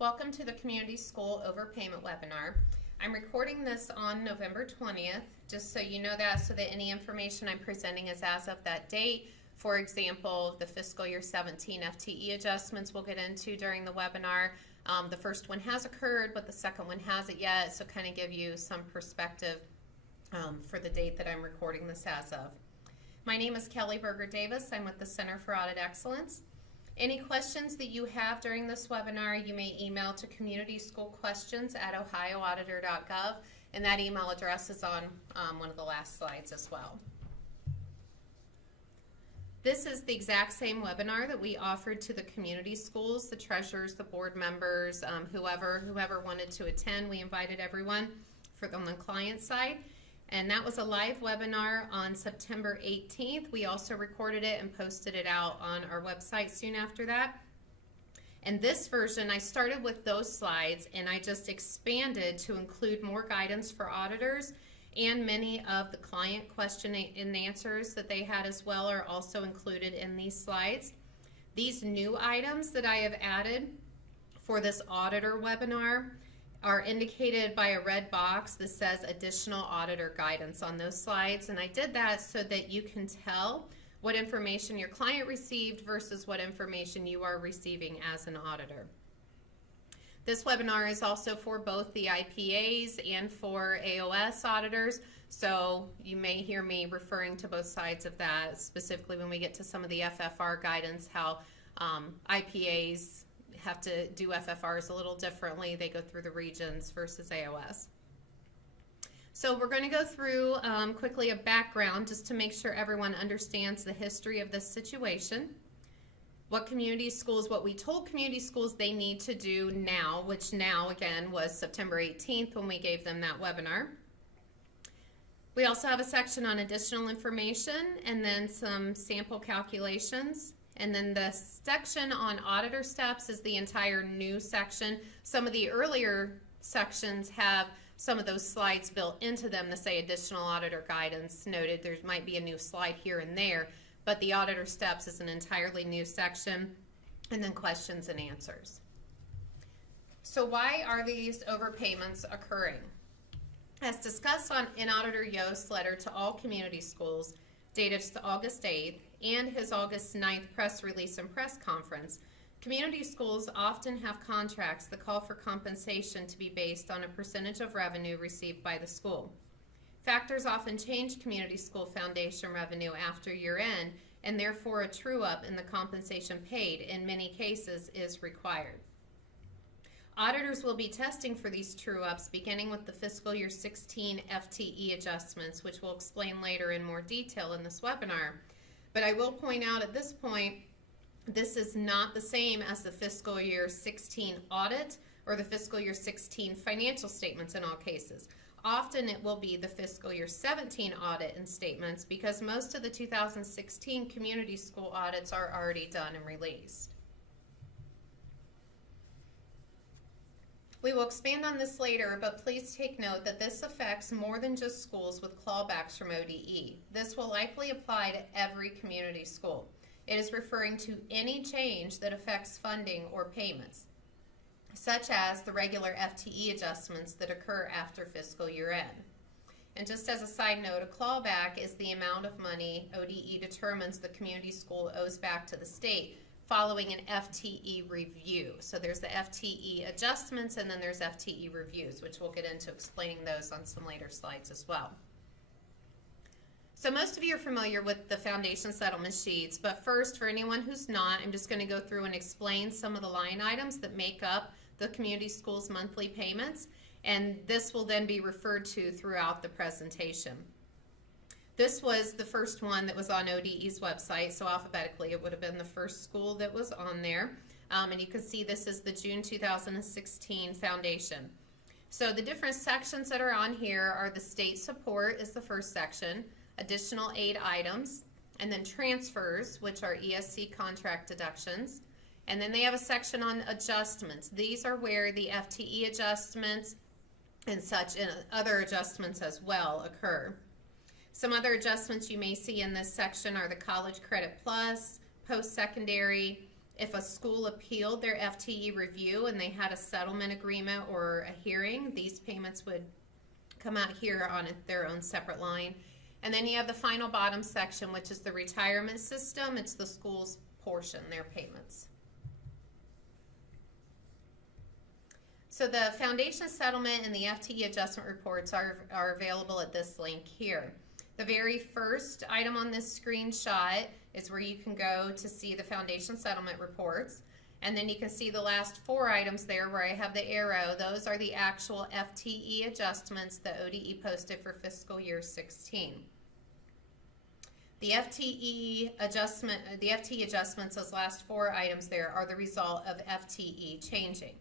Welcome to the Community School Overpayment webinar. I'm recording this on November 20th, just so you know that, so that any information I'm presenting is as of that date. For example, the fiscal year 17 FTE adjustments we'll get into during the webinar. The first one has occurred, but the second one hasn't yet, so kind of give you some perspective for the date that I'm recording this as of. My name is Kelly Berger Davis. I'm with the Center for Audit Excellence. Any questions that you have during this webinar, you may email to communityschoolquestions@ohioauditor.gov, and that email address is on one of the last slides as well. This is the exact same webinar that we offered to the community schools, the treasurers, the board members, whoever wanted to attend. We invited everyone on the client side. And that was a live webinar on September 18th. We also recorded it and posted it out on our website soon after that. And this version, I started with those slides and I just expanded to include more guidance for auditors, and many of the client question and answers that they had as well are also included in these slides. These new items that I have added for this auditor webinar are indicated by a red box that says additional auditor guidance on those slides, and I did that so that you can tell what information your client received versus what information you are receiving as an auditor. This webinar is also for both the IPAs and for AOS auditors, so you may hear me referring to both sides of that, specifically when we get to some of the FFR guidance, how IPAs have to do FFRs a little differently. They go through the regions versus AOS. So we're going to go through quickly a background just to make sure everyone understands the history of this situation. What we told community schools they need to do now, which now again was September 18th when we gave them that webinar. We also have a section on additional information and then some sample calculations. And then the section on auditor steps is the entire new section. Some of the earlier sections have some of those slides built into them that say additional auditor guidance noted. There might be a new slide here and there, but the auditor steps is an entirely new section, and then questions and answers. So why are these overpayments occurring? As discussed in Auditor Yost's letter to all community schools, dated August 8th, and his August 9th press release and press conference, community schools often have contracts that call for compensation to be based on a percentage of revenue received by the school. Factors often change community school foundation revenue after year end, and therefore a true-up in the compensation paid in many cases is required. Auditors will be testing for these true-ups beginning with the fiscal year 16 FTE adjustments, which we'll explain later in more detail in this webinar. But I will point out at this point, this is not the same as the fiscal year 16 audit or the fiscal year 16 financial statements in all cases. Often it will be the fiscal year 17 audit and statements because most of the 2016 community school audits are already done and released. We will expand on this later, but please take note that this affects more than just schools with clawbacks from ODE. This will likely apply to every community school. It is referring to any change that affects funding or payments, such as the regular FTE adjustments that occur after fiscal year end. And just as a side note, a clawback is the amount of money ODE determines the community school owes back to the state following an FTE review. So there's the FTE adjustments and then there's FTE reviews, which we'll get into explaining those on some later slides as well. So most of you are familiar with the foundation settlement sheets, but first, for anyone who's not, I'm just going to go through and explain some of the line items that make up the community school's monthly payments, and this will then be referred to throughout the presentation. This was the first one that was on ODE's website, so alphabetically it would have been the first school that was on there. And you can see this is the June 2016 foundation. So the different sections that are on here are the state support is the first section, additional aid items, and then transfers, which are ESC contract deductions. And then they have a section on adjustments. These are where the FTE adjustments and such and other adjustments as well occur. Some other adjustments you may see in this section are the College Credit Plus, post-secondary, If a school appealed their FTE review and they had a settlement agreement or a hearing, these payments would come out here on their own separate line. And then you have the final bottom section, which is the retirement system. It's the school's portion, their payments. So the foundation settlement and the FTE adjustment reports are available at this link here. The very first item on this screenshot is where you can go to see the foundation settlement reports. And then you can see the last 4 items there where I have the arrow. Those are the actual FTE adjustments that ODE posted for fiscal year 16. The FTE adjustments, those last 4 items there, are the result of FTE changing.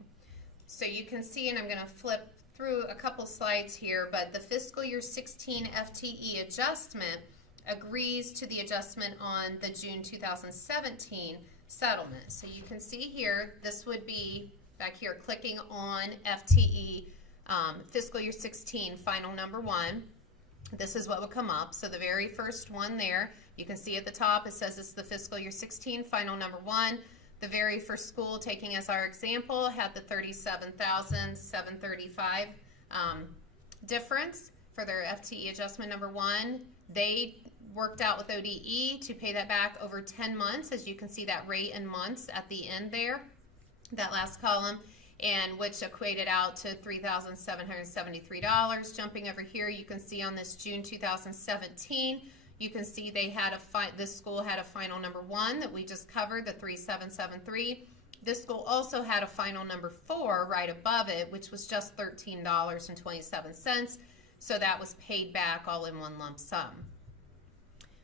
So you can see, and I'm going to flip through a couple slides here, but the fiscal year 16 FTE adjustment agrees to the adjustment on the June 2017 settlement. So you can see here, this would be back here clicking on FTE fiscal year 16 final number 1. This is what would come up. So the very first one there, you can see at the top, it says it's the fiscal year 16 final number 1. The very first school, taking as our example, had the $37,735 difference for their FTE adjustment number 1. They worked out with ODE to pay that back over 10 months, as you can see that rate in months at the end there, that last column, and which equated out to $3,773. Jumping over here, you can see on this June 2017, you can see they had this school had a final number 1 that we just covered, the 3773. This school also had a final number 4 right above it, which was just $13.27. So that was paid back all in one lump sum.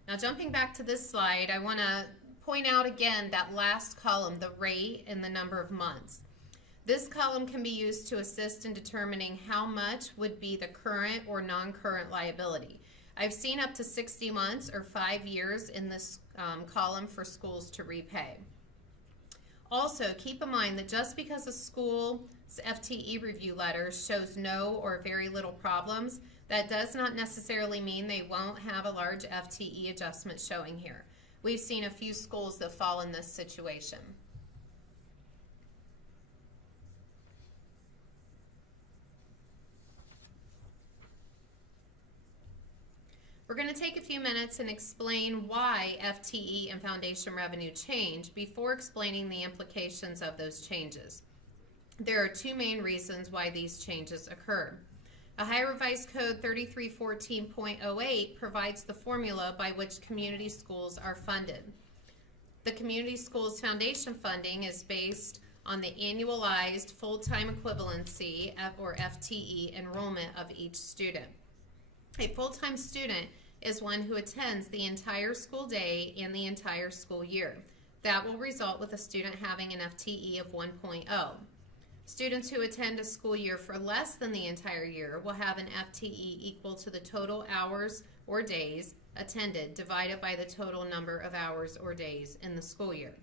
Now jumping back to this slide, I want to point out again that last column, the rate and the number of months. This column can be used to assist in determining how much would be the current or non-current liability. I've seen up to 60 months or 5 years in this column for schools to repay. Also, keep in mind that just because a school's FTE review letter shows no or very little problems, that does not necessarily mean they won't have a large FTE adjustment showing here. We've seen a few schools that fall in this situation. We're going to take a few minutes and explain why FTE and foundation revenue change before explaining the implications of those changes. There are 2 main reasons why these changes occur. Ohio Revised Code 3314.08 provides the formula by which community schools are funded. The community schools foundation funding is based on the annualized full-time equivalency or FTE enrollment of each student. A full-time student is one who attends the entire school day and the entire school year. That will result with a student having an FTE of 1.0. Students who attend a school year for less than the entire year will have an FTE equal to the total hours or days attended divided by the total number of hours or days in the school year.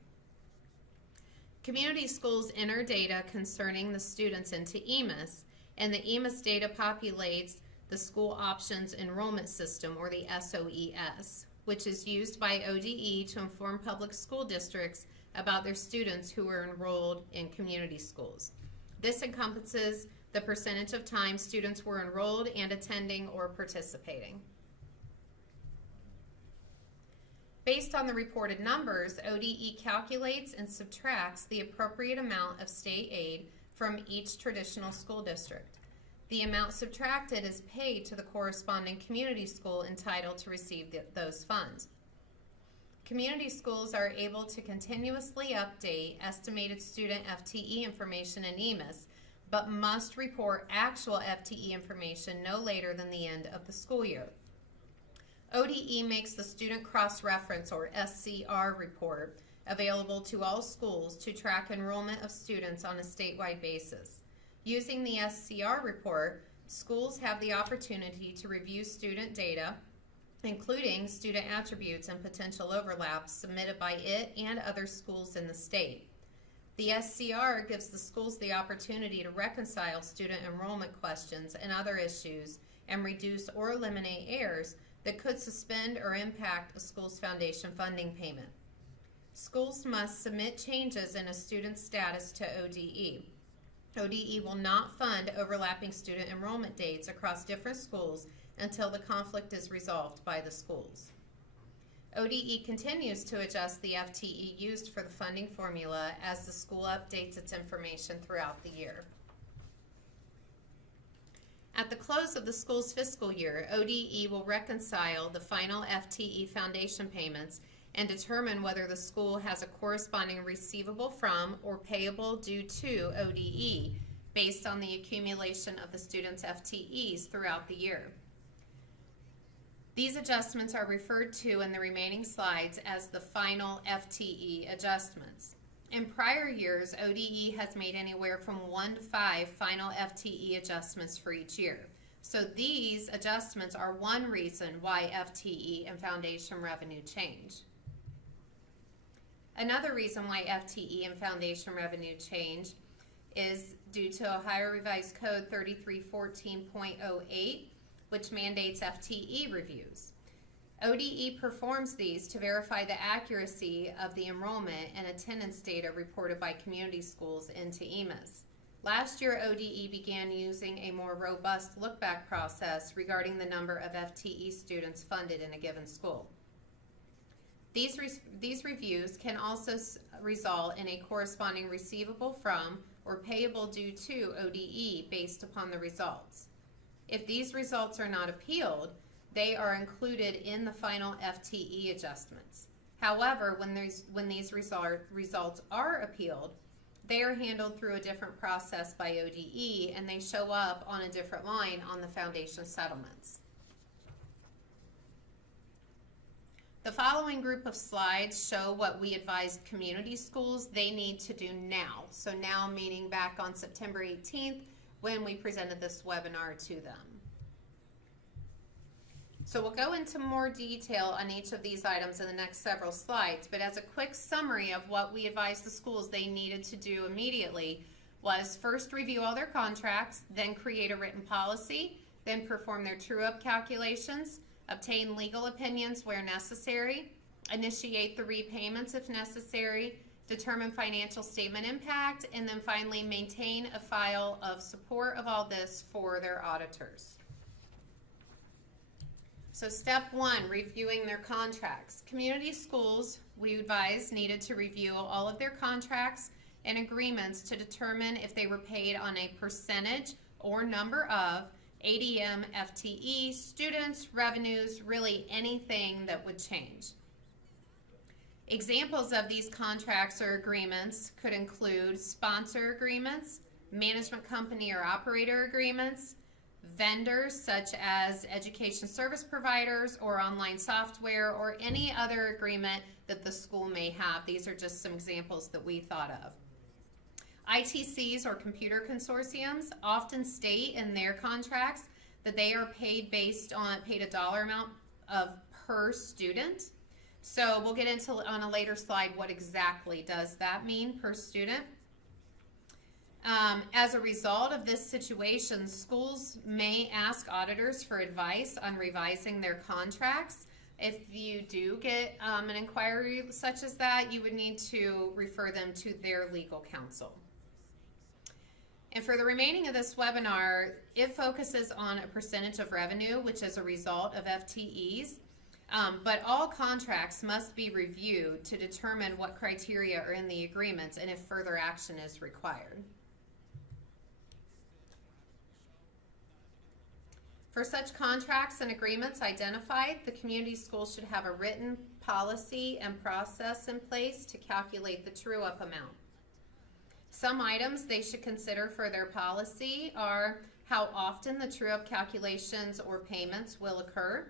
Community schools enter data concerning the students into EMIS, and the EMIS data populates the School Options Enrollment System, or the SOES, which is used by ODE to inform public school districts about their students who are enrolled in community schools. This encompasses the percentage of time students were enrolled and attending or participating. Based on the reported numbers, ODE calculates and subtracts the appropriate amount of state aid from each traditional school district. The amount subtracted is paid to the corresponding community school entitled to receive those funds. Community schools are able to continuously update estimated student FTE information in EMIS, but must report actual FTE information no later than the end of the school year. ODE makes the Student Cross-Reference, or SCR, report available to all schools to track enrollment of students on a statewide basis. Using the SCR report, schools have the opportunity to review student data, including student attributes and potential overlaps submitted by it and other schools in the state. The SCR gives the schools the opportunity to reconcile student enrollment questions and other issues and reduce or eliminate errors that could suspend or impact a school's foundation funding payment. Schools must submit changes in a student's status to ODE. ODE will not fund overlapping student enrollment dates across different schools until the conflict is resolved by the schools. ODE continues to adjust the FTE used for the funding formula as the school updates its information throughout the year. At the close of the school's fiscal year, ODE will reconcile the final FTE Foundation payments and determine whether the school has a corresponding receivable from or payable due to ODE based on the accumulation of the student's FTEs throughout the year. These adjustments are referred to in the remaining slides as the final FTE adjustments. In prior years, ODE has made anywhere from 1 to 5 final FTE adjustments for each year. So these adjustments are one reason why FTE and foundation revenue change. Another reason why FTE and foundation revenue change is due to Ohio Revised Code 3314.08, which mandates FTE reviews. ODE performs these to verify the accuracy of the enrollment and attendance data reported by community schools into EMAs. Last year, ODE began using a more robust look-back process regarding the number of FTE students funded in a given school. These reviews can also result in a corresponding receivable from or payable due to ODE based upon the results. If these results are not appealed, they are included in the final FTE adjustments. However, when these results are appealed, they are handled through a different process by ODE and they show up on a different line on the foundation settlements. The following group of slides show what we advised community schools they need to do now. So now meaning back on September 18th when we presented this webinar to them. So we'll go into more detail on each of these items in the next several slides, but as a quick summary of what we advised the schools they needed to do immediately was first review all their contracts, then create a written policy, then perform their true-up calculations, obtain legal opinions where necessary, initiate the repayments if necessary, determine financial statement impact, and then finally maintain a file of support of all this for their auditors. So step 1, reviewing their contracts. Community schools, we advised, needed to review all of their contracts and agreements to determine if they were paid on a percentage or number of ADM, FTE, students, revenues, really anything that would change. Examples of these contracts or agreements could include sponsor agreements, management company or operator agreements, vendors such as education service providers or online software or any other agreement that the school may have. These are just some examples that we thought of. ITCs or computer consortiums often state in their contracts that they are paid based on a dollar amount of per student. So we'll get into on a later slide what exactly does that mean per student. As a result of this situation, schools may ask auditors for advice on revising their contracts. If you do get an inquiry such as that, you would need to refer them to their legal counsel. And for the remaining of this webinar, it focuses on a percentage of revenue, which is a result of FTEs. But all contracts must be reviewed to determine what criteria are in the agreements and if further action is required. For such contracts and agreements identified, the community school should have a written policy and process in place to calculate the true-up amount. Some items they should consider for their policy are how often the true-up calculations or payments will occur,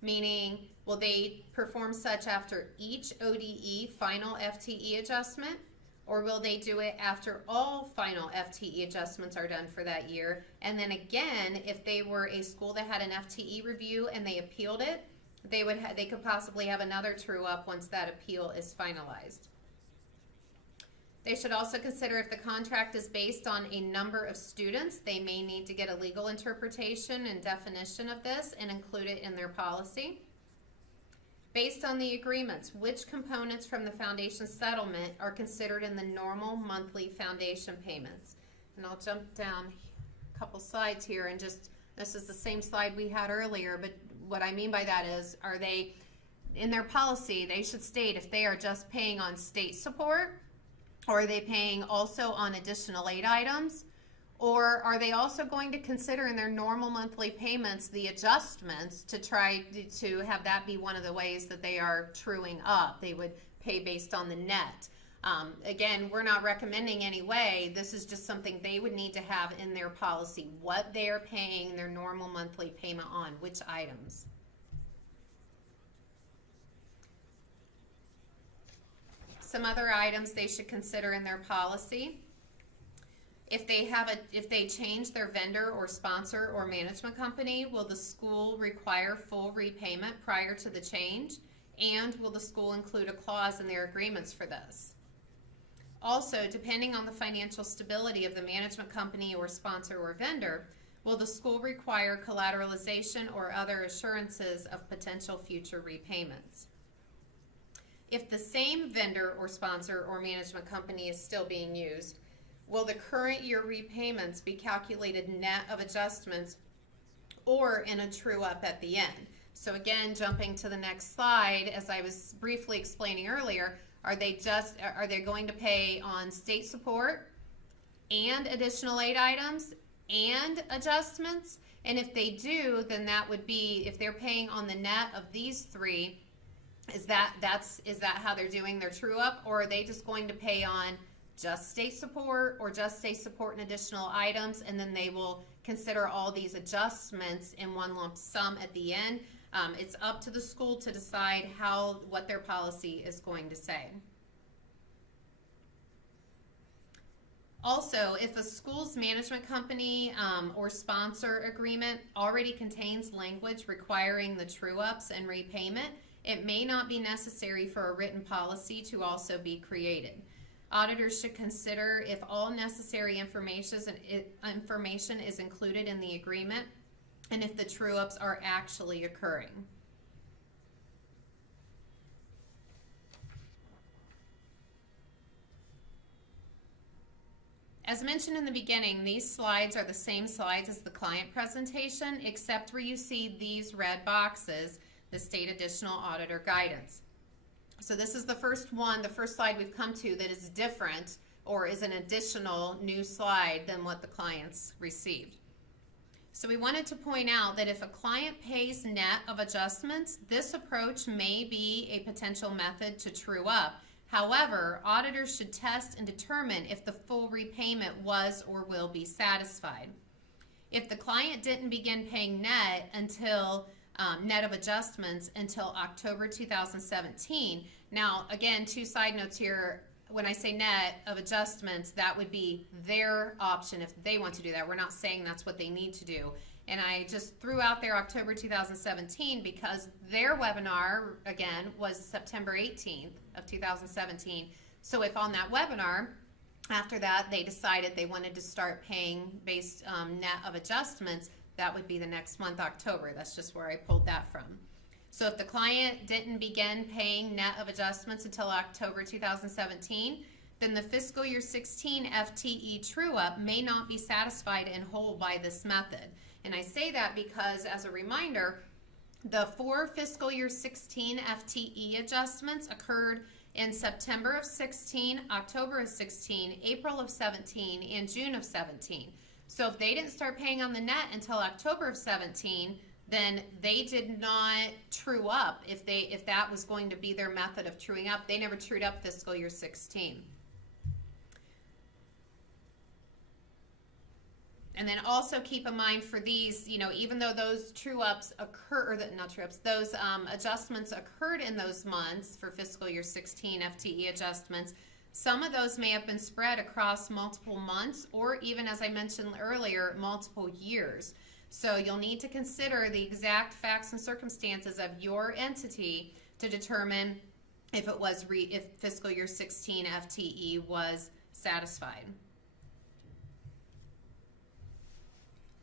meaning will they perform such after each ODE final FTE adjustment, or will they do it after all final FTE adjustments are done for that year? And then again, if they were a school that had an FTE review and they appealed it, they could possibly have another true-up once that appeal is finalized. They should also consider if the contract is based on a number of students, they may need to get a legal interpretation and definition of this and include it in their policy. Based on the agreements, which components from the foundation settlement are considered in the normal monthly foundation payments? And I'll jump down a couple slides here and just, this is the same slide we had earlier, but what I mean by that is, are they, in their policy, they should state if they are just paying on state support, or are they paying also on additional aid items, or are they also going to consider in their normal monthly payments the adjustments to try to have that be one of the ways that they are truing up? They would pay based on the net. Again, we're not recommending any way. This is just something they would need to have in their policy, what they are paying their normal monthly payment on, which items. Some other items they should consider in their policy. If they change their vendor or sponsor or management company, will the school require full repayment prior to the change? And will the school include a clause in their agreements for this? Also, depending on the financial stability of the management company or sponsor or vendor, will the school require collateralization or other assurances of potential future repayments? If the same vendor or sponsor or management company is still being used, will the current year repayments be calculated net of adjustments or in a true up at the end? So again, jumping to the next slide, as I was briefly explaining earlier, are they going to pay on state support and additional aid items and adjustments? And if they do, then that would be, if they're paying on the net of these three, is that how they're doing their true up, or are they just going to pay on just state support or just state support and additional items, and then they will consider all these adjustments in one lump sum at the end? It's up to the school to decide what their policy is going to say. Also, if a school's management company or sponsor agreement already contains language requiring the true-ups and repayment, it may not be necessary for a written policy to also be created. Auditors should consider if all necessary information is included in the agreement and if the true-ups are actually occurring. As mentioned in the beginning, these slides are the same slides as the client presentation, except where you see these red boxes, the state additional auditor guidance. So this is the first slide we've come to that is different or is an additional new slide than what the clients received. So we wanted to point out that if a client pays net of adjustments, this approach may be a potential method to true up. However, auditors should test and determine if the full repayment was or will be satisfied. If the client didn't begin paying net until net of adjustments until October 2017. Now, again, two side notes here. When I say net of adjustments, that would be their option if they want to do that. We're not saying that's what they need to do. And I just threw out there October 2017 because their webinar, again, was September 18th of 2017. So if on that webinar, after that, they decided they wanted to start paying based net of adjustments, that would be the next month, October. That's just where I pulled that from. So if the client didn't begin paying net of adjustments until October 2017, then the fiscal year 16 FTE true-up may not be satisfied in whole by this method. And I say that because, as a reminder, the 4 fiscal year 16 FTE adjustments occurred in September of 16, October of 16, April of 17, and June of 17. So if they didn't start paying on the net until October of 17, then they did not true up. If that was going to be their method of truing up, they never trued up fiscal year 16. And then also keep in mind for these, even though those true-ups occur, or not true-ups, those adjustments occurred in those months for fiscal year 16 FTE adjustments, some of those may have been spread across multiple months or even, as I mentioned earlier, multiple years. So you'll need to consider the exact facts and circumstances of your entity to determine if if fiscal year 16 FTE was satisfied.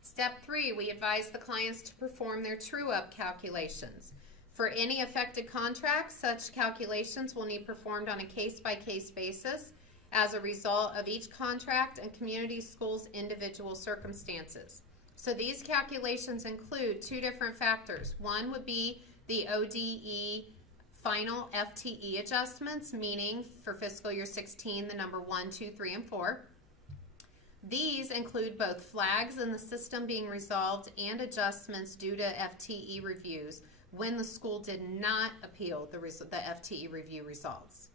Step 3, we advise the clients to perform their true-up calculations. For any affected contracts, such calculations will need performed on a case-by-case basis as a result of each contract and community school's individual circumstances. So these calculations include two different factors. One would be the ODE final FTE adjustments, meaning for fiscal year 16, the number 1, 2, 3, and 4. These include both flags in the system being resolved and adjustments due to FTE reviews when the school did not appeal the FTE review results.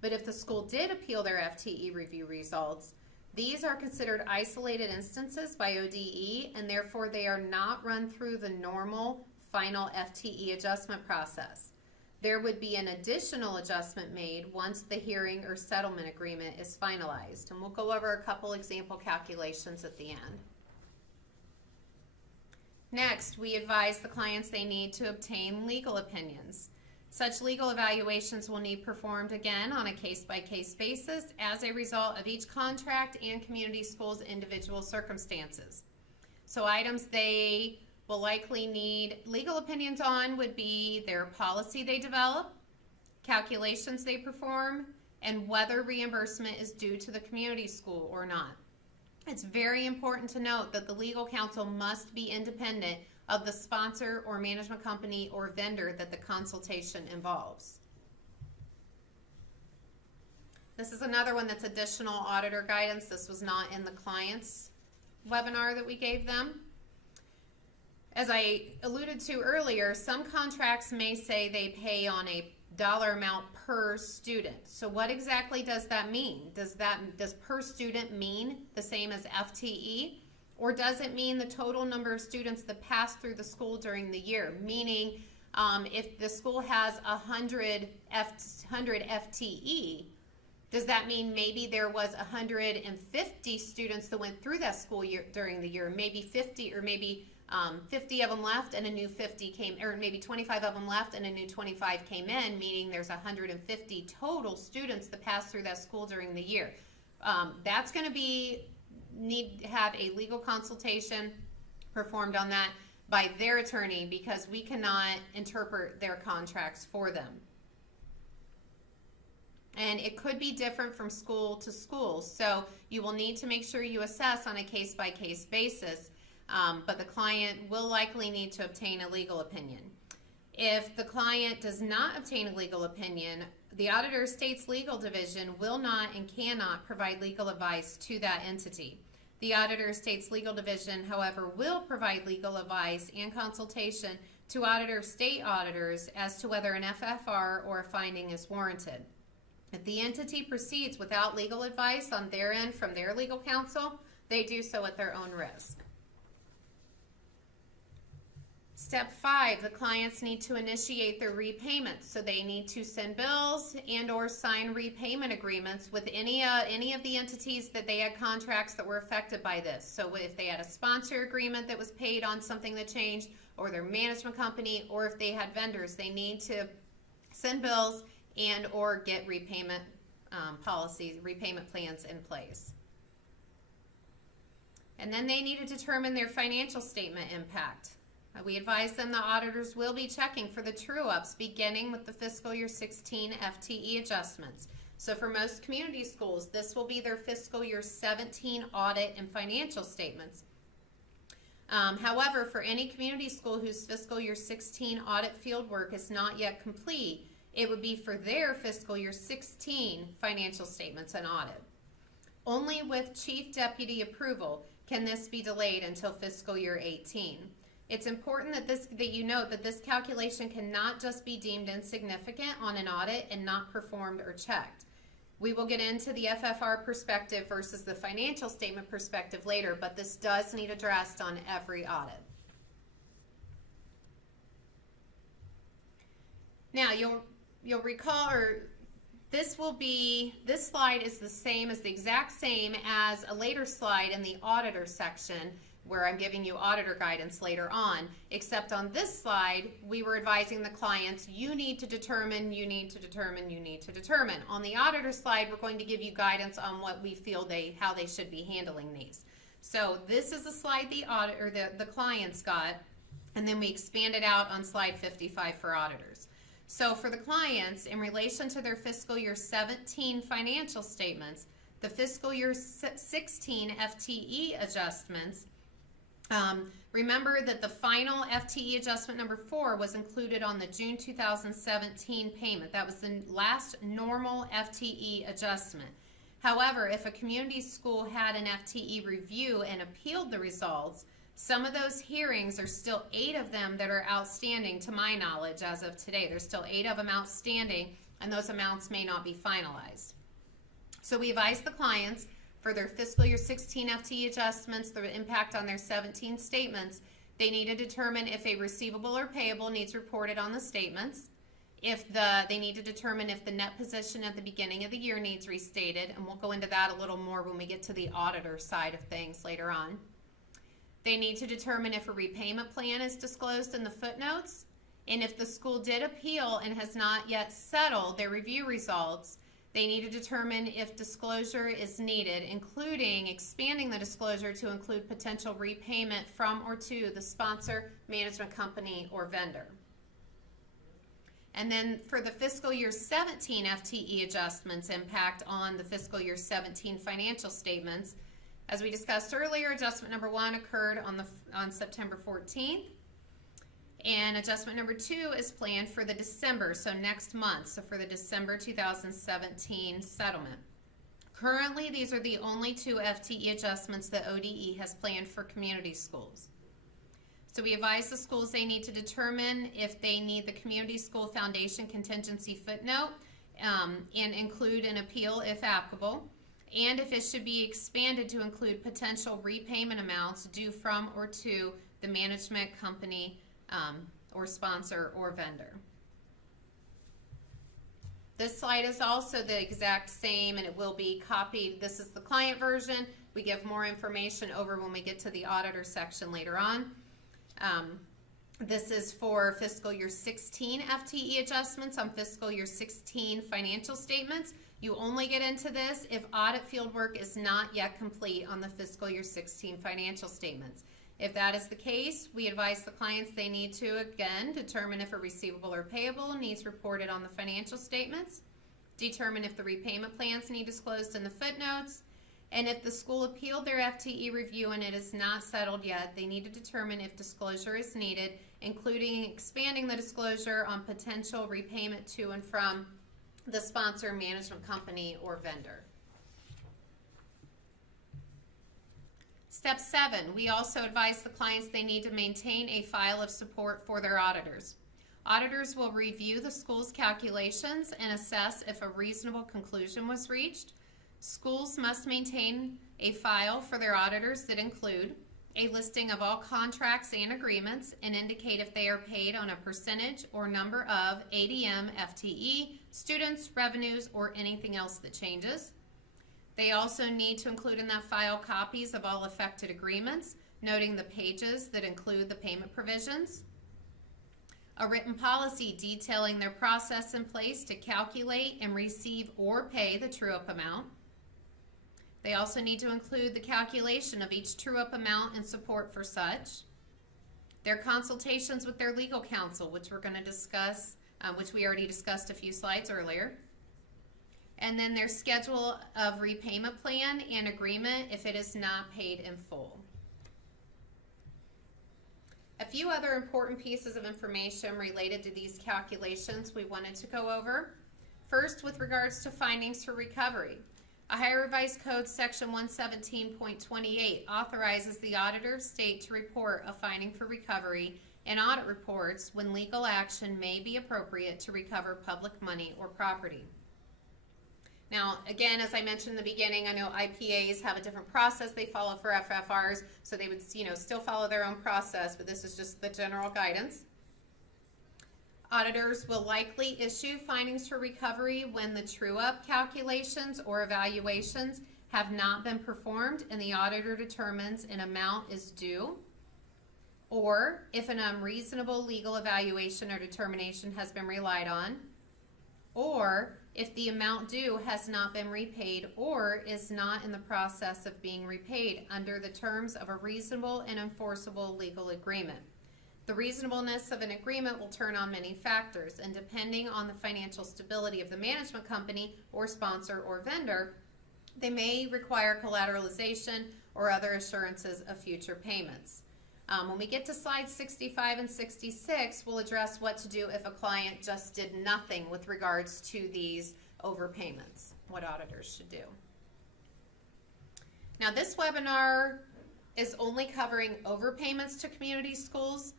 But if the school did appeal their FTE review results, these are considered isolated instances by ODE, and therefore they are not run through the normal final FTE adjustment process. There would be an additional adjustment made once the hearing or settlement agreement is finalized, and we'll go over a couple example calculations at the end. Next, we advise the clients they need to obtain legal opinions. Such legal evaluations will need performed again on a case-by-case basis as a result of each contract and community school's individual circumstances. So items they will likely need legal opinions on would be their policy they develop, calculations they perform, and whether reimbursement is due to the community school or not. It's very important to note that the legal counsel must be independent of the sponsor or management company or vendor that the consultation involves. This is another one that's additional auditor guidance. This was not in the client's webinar that we gave them. As I alluded to earlier, some contracts may say they pay on a dollar amount per student. So what exactly does that mean? Does per student mean the same as FTE? Or does it mean the total number of students that pass through the school during the year? Meaning, if the school has 100 FTE, does that mean maybe there was 150 students that went through that school year during the year? Maybe 50, or maybe 50 of them left and a new 50 came, or maybe 25 of them left and a new 25 came in, meaning there's 150 total students that pass through that school during the year. That's going to need to have a legal consultation performed on that by their attorney, because we cannot interpret their contracts for them. And it could be different from school to school, so you will need to make sure you assess on a case-by-case basis, but the client will likely need to obtain a legal opinion. If the client does not obtain a legal opinion, the Auditor State's Legal Division will not and cannot provide legal advice to that entity. The Auditor State's Legal Division, however, will provide legal advice and consultation to Auditor State auditors as to whether an FFR or a finding is warranted. If the entity proceeds without legal advice on their end from their legal counsel, they do so at their own risk. Step 5, the clients need to initiate their repayments. So they need to send bills and or sign repayment agreements with any of the entities that they had contracts that were affected by this. So if they had a sponsor agreement that was paid on something that changed, or their management company, or if they had vendors, they need to send bills and or get repayment policies, repayment plans in place. And then they need to determine their financial statement impact. We advise them the auditors will be checking for the true-ups beginning with the fiscal year 16 FTE adjustments. So for most community schools, this will be their fiscal year 17 audit and financial statements. However, for any community school whose fiscal year 16 audit fieldwork is not yet complete, it would be for their fiscal year 16 financial statements and audit. Only with Chief Deputy approval can this be delayed until fiscal year 18. It's important that you note that this calculation cannot just be deemed insignificant on an audit and not performed or checked. We will get into the FFR perspective versus the financial statement perspective later, but this does need addressed on every audit. Now, you'll recall, or this slide is the same, as the exact same as a later slide in the auditor section, where I'm giving you auditor guidance later on, except on this slide, we were advising the clients, you need to determine, you need to determine, you need to determine. On the auditor slide, we're going to give you guidance on what we feel how they should be handling these. So this is the slide the clients got And then we expand it out on slide 55 for auditors. So for the clients, in relation to their fiscal year 17 financial statements, the fiscal year 16 FTE adjustments, remember that the final FTE adjustment number 4 was included on the June 2017 payment. That was the last normal FTE adjustment. However, if a community school had an FTE review and appealed the results, some of those hearings are still 8 of them that are outstanding to my knowledge as of today. There's still 8 of them outstanding, and those amounts may not be finalized. So we advise the clients for their fiscal year 16 FTE adjustments, the impact on their 17 statements, they need to determine if a receivable or payable needs reported on the statements. They need to determine if the net position at the beginning of the year needs restated, and we'll go into that a little more when we get to the auditor side of things later on. They need to determine if a repayment plan is disclosed in the footnotes, and if the school did appeal and has not yet settled their review results, they need to determine if disclosure is needed, including expanding the disclosure to include potential repayment from or to the sponsor, management company, or vendor. And then for the fiscal year 17 FTE adjustments impact on the fiscal year 17 financial statements, as we discussed earlier, adjustment number 1 occurred on September 14th, and adjustment number 2 is planned for the December, so next month, so for the December 2017 settlement. Currently, these are the only 2 FTE adjustments that ODE has planned for community schools. So we advise the schools they need to determine if they need the Community School Foundation contingency footnote and include an appeal if applicable, and if it should be expanded to include potential repayment amounts due from or to the management company or sponsor or vendor. This slide is also the exact same, and it will be copied. This is the client version. We give more information over when we get to the auditor section later on. This is for fiscal year 16 FTE adjustments on fiscal year 16 financial statements. You only get into this if audit field work is not yet complete on the fiscal year 16 financial statements. If that is the case, we advise the clients they need to, again, determine if a receivable or payable needs reported on the financial statements, determine if the repayment plans need disclosed in the footnotes, and if the school appealed their FTE review and it is not settled yet, they need to determine if disclosure is needed, including expanding the disclosure on potential repayment to and from the sponsor, management company, or vendor. Step 7, we also advise the clients they need to maintain a file of support for their auditors. Auditors will review the school's calculations and assess if a reasonable conclusion was reached. Schools must maintain a file for their auditors that include a listing of all contracts and agreements and indicate if they are paid on a percentage or number of ADM, FTE, students, revenues, or anything else that changes. They also need to include in that file copies of all affected agreements, noting the pages that include the payment provisions. A written policy detailing their process in place to calculate and receive or pay the true-up amount. They also need to include the calculation of each true-up amount and support for such. Their consultations with their legal counsel, which we're going to discuss, which we already discussed a few slides earlier. And then their schedule of repayment plan and agreement if it is not paid in full. A few other important pieces of information related to these calculations we wanted to go over. First, with regards to findings for recovery. Ohio Revised Code Section 117.28 authorizes the auditor of state to report a finding for recovery in audit reports when legal action may be appropriate to recover public money or property. Now, again, as I mentioned in the beginning, I know IPAs have a different process they follow for FFRs, so they would, still follow their own process, but this is just the general guidance. Auditors will likely issue findings for recovery when the true-up calculations or evaluations have not been performed and the auditor determines an amount is due, or if an unreasonable legal evaluation or determination has been relied on, or if the amount due has not been repaid or is not in the process of being repaid under the terms of a reasonable and enforceable legal agreement. The reasonableness of an agreement will turn on many factors, and depending on the financial stability of the management company or sponsor or vendor, they may require collateralization or other assurances of future payments. When we get to slides 65 and 66, we'll address what to do if a client just did nothing with regards to these overpayments, what auditors should do. Now, this webinar is only covering overpayments to community schools,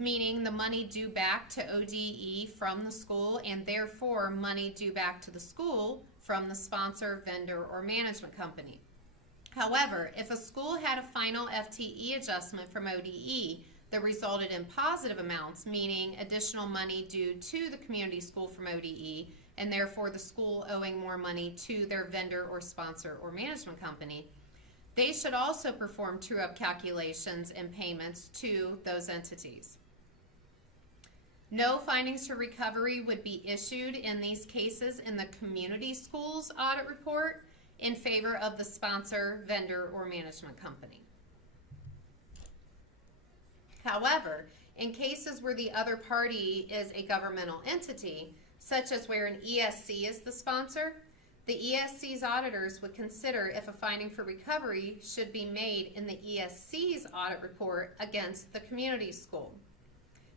meaning the money due back to ODE from the school and therefore money due back to the school from the sponsor, vendor, or management company. However, if a school had a final FTE adjustment from ODE that resulted in positive amounts, meaning additional money due to the community school from ODE, and therefore the school owing more money to their vendor or sponsor or management company, they should also perform true-up calculations and payments to those entities. No findings for recovery would be issued in these cases in the community schools audit report in favor of the sponsor, vendor, or management company. However, in cases where the other party is a governmental entity, such as where an ESC is the sponsor, the ESC's auditors would consider if a finding for recovery should be made in the ESC's audit report against the community school.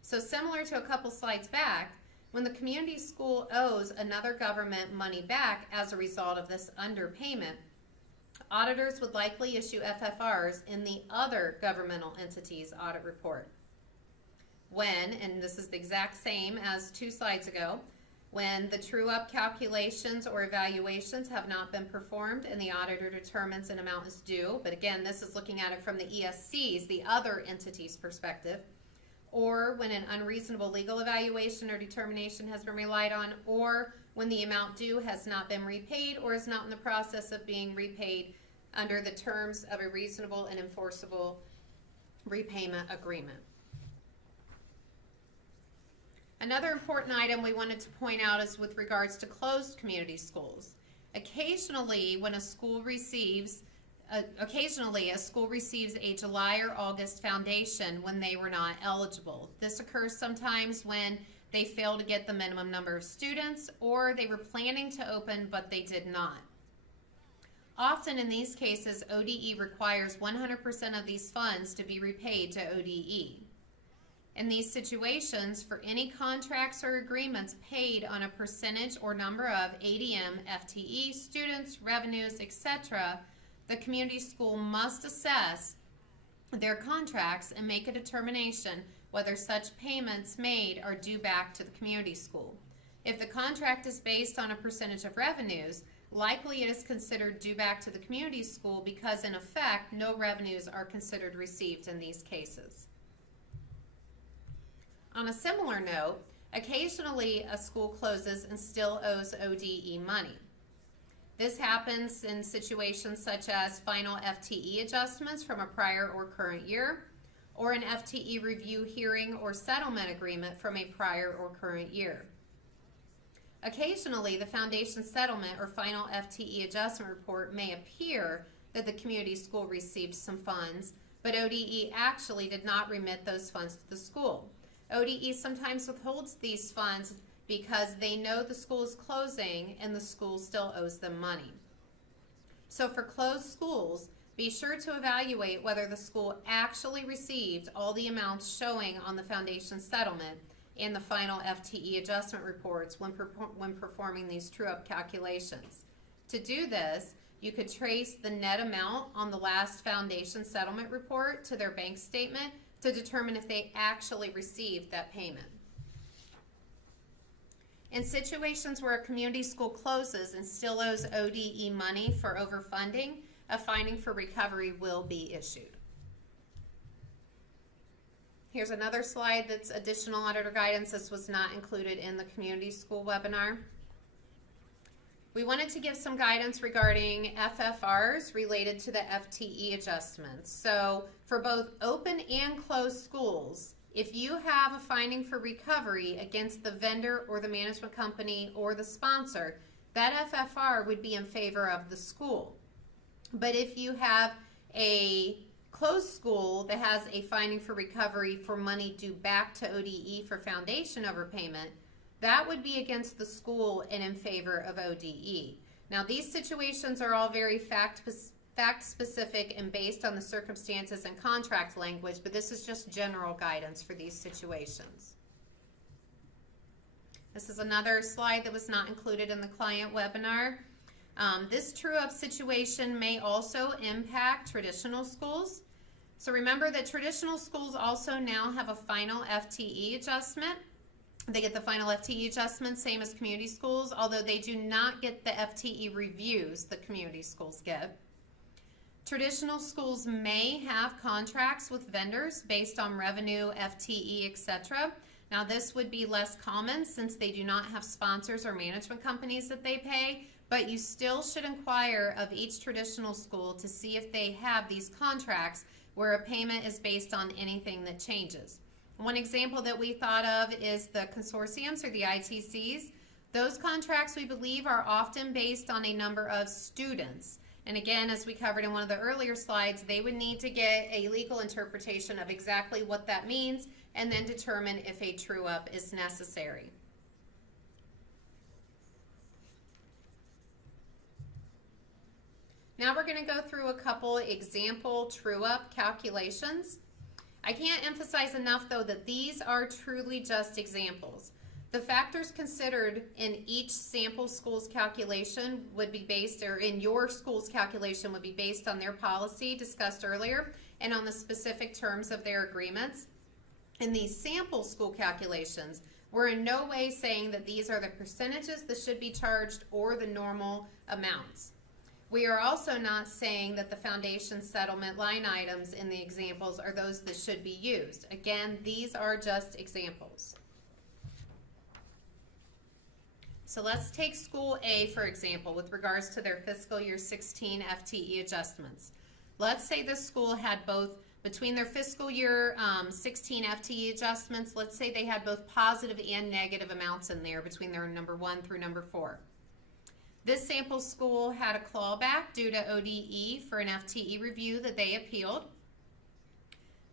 So similar to a couple slides back, when the community school owes another government money back as a result of this underpayment, auditors would likely issue FFRs in the other governmental entity's audit report. When, and this is the exact same as 2 slides ago, when the true-up calculations or evaluations have not been performed and the auditor determines an amount is due, but again, this is looking at it from the ESC's, the other entity's perspective, or when an unreasonable legal evaluation or determination has been relied on, or when the amount due has not been repaid or is not in the process of being repaid under the terms of a reasonable and enforceable repayment agreement. Another important item we wanted to point out is with regards to closed community schools. Occasionally, a school receives a July or August foundation when they were not eligible. This occurs sometimes when they fail to get the minimum number of students or they were planning to open but they did not. Often in these cases, ODE requires 100% of these funds to be repaid to ODE. In these situations, for any contracts or agreements paid on a percentage or number of ADM, FTE, students, revenues, etc., the community school must assess their contracts and make a determination whether such payments made are due back to the community school. If the contract is based on a percentage of revenues, likely it is considered due back to the community school because in effect, no revenues are considered received in these cases. On a similar note, occasionally a school closes and still owes ODE money. This happens in situations such as final FTE adjustments from a prior or current year, or an FTE review hearing or settlement agreement from a prior or current year. Occasionally, the foundation settlement or final FTE adjustment report may appear that the community school received some funds, but ODE actually did not remit those funds to the school. ODE sometimes withholds these funds because they know the school is closing and the school still owes them money. So for closed schools, be sure to evaluate whether the school actually received all the amounts showing on the foundation settlement and the final FTE adjustment reports when performing these true-up calculations. To do this, you could trace the net amount on the last foundation settlement report to their bank statement to determine if they actually received that payment. In situations where a community school closes and still owes ODE money for overfunding, a finding for recovery will be issued. Here's another slide that's additional auditor guidance. This was not included in the community school webinar. We wanted to give some guidance regarding FFRs related to the FTE adjustments. So for both open and closed schools, if you have a finding for recovery against the vendor or the management company or the sponsor, that FFR would be in favor of the school. But if you have a closed school that has a finding for recovery for money due back to ODE for foundation overpayment, that would be against the school and in favor of ODE. Now, these situations are all very fact-specific and based on the circumstances and contract language, but this is just general guidance for these situations. This is another slide that was not included in the client webinar. This true-up situation may also impact traditional schools. So remember that traditional schools also now have a final FTE adjustment. They get the final FTE adjustment, same as community schools, although they do not get the FTE reviews that community schools get. Traditional schools may have contracts with vendors based on revenue, FTE, etc. Now, this would be less common since they do not have sponsors or management companies that they pay, but you still should inquire of each traditional school to see if they have these contracts where a payment is based on anything that changes. One example that we thought of is the consortiums or the ITCs. Those contracts, we believe, are often based on a number of students. And again, as we covered in one of the earlier slides, they would need to get a legal interpretation of exactly what that means and then determine if a true-up is necessary. Now we're going to go through a couple example true-up calculations. I can't emphasize enough, though, that these are truly just examples. The factors considered in each sample school's calculation would be based, or in your school's calculation would be based on their policy discussed earlier and on the specific terms of their agreements. In these sample school calculations, we're in no way saying that these are the percentages that should be charged or the normal amounts. We are also not saying that the foundation settlement line items in the examples are those that should be used. Again, these are just examples. So let's take School A, for example, with regards to their fiscal year 16 FTE adjustments. Let's say this school had both, between their fiscal year 16 FTE adjustments, let's say they had both positive and negative amounts in there between their number 1 through number 4. This sample school had a clawback due to ODE for an FTE review that they appealed.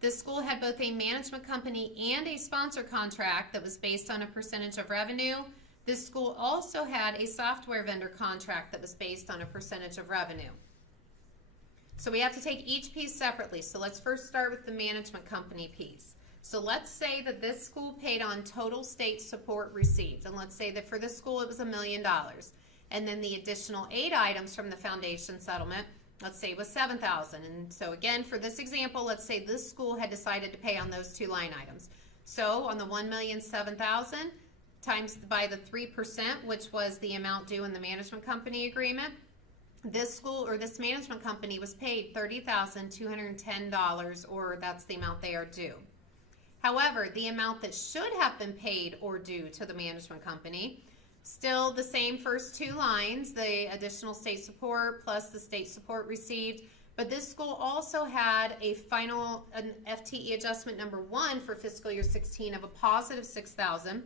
This school had both a management company and a sponsor contract that was based on a percentage of revenue. This school also had a software vendor contract that was based on a percentage of revenue. So we have to take each piece separately. So let's first start with the management company piece. So let's say that this school paid on total state support received. And let's say that for this school it was $1 million. And then the additional 8 items from the foundation settlement, let's say was $7,000. And so again, for this example, let's say this school had decided to pay on those 2 line items. So on the $1,007,000 times by the 3%, which was the amount due in the management company agreement, this school or this management company was paid $30,210, or that's the amount they are due. However, the amount that should have been paid or due to the management company, still the same first 2 lines, the additional state support plus the state support received, but this school also had an FTE adjustment number 1 for fiscal year 16 of a positive $6,000.